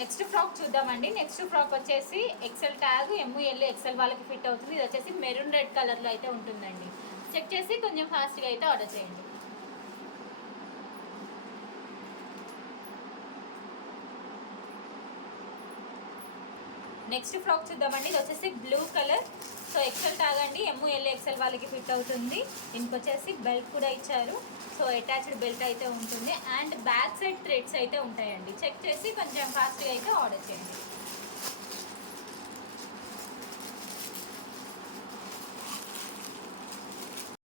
నెక్స్ట్ ఫ్రాక్ చూద్దామండి. నెక్స్ట్ ఫ్రాక్ వచ్చేసి ఎక్సెల్ ట్యాగ్ ML XL వాళ్ళకి ఫిట్ అవుతుంది. ఇది వచ్చేసి మెరూన్ రెడ్ కలర్లో అయితే ఉంటుందండి. చెక్ చేసి కొంచెం ఫాస్ట్గా అయితే ఆర్డర్ చేయండి. నెక్స్ట్ ఫ్రాక్ చూద్దామండి. ఇది వచ్చేసి blue colour. So XL tag అండి. ML XL వాళ్ళకి ఫిట్ అవుతుంది. దీనికి వచ్చేసి బెల్ట్ కూడా ఇచ్చారు. సో అటాచ్డ్ బెల్ట్ అయితే ఉంటుంది. అండ్ బ్యాక్ సైడ్ థ్రెడ్స్ అయితే ఉంటాయండి. చెక్ చేసి కొంచెం ఫాస్ట్గా అయితే ఆర్డర్ చేయండి.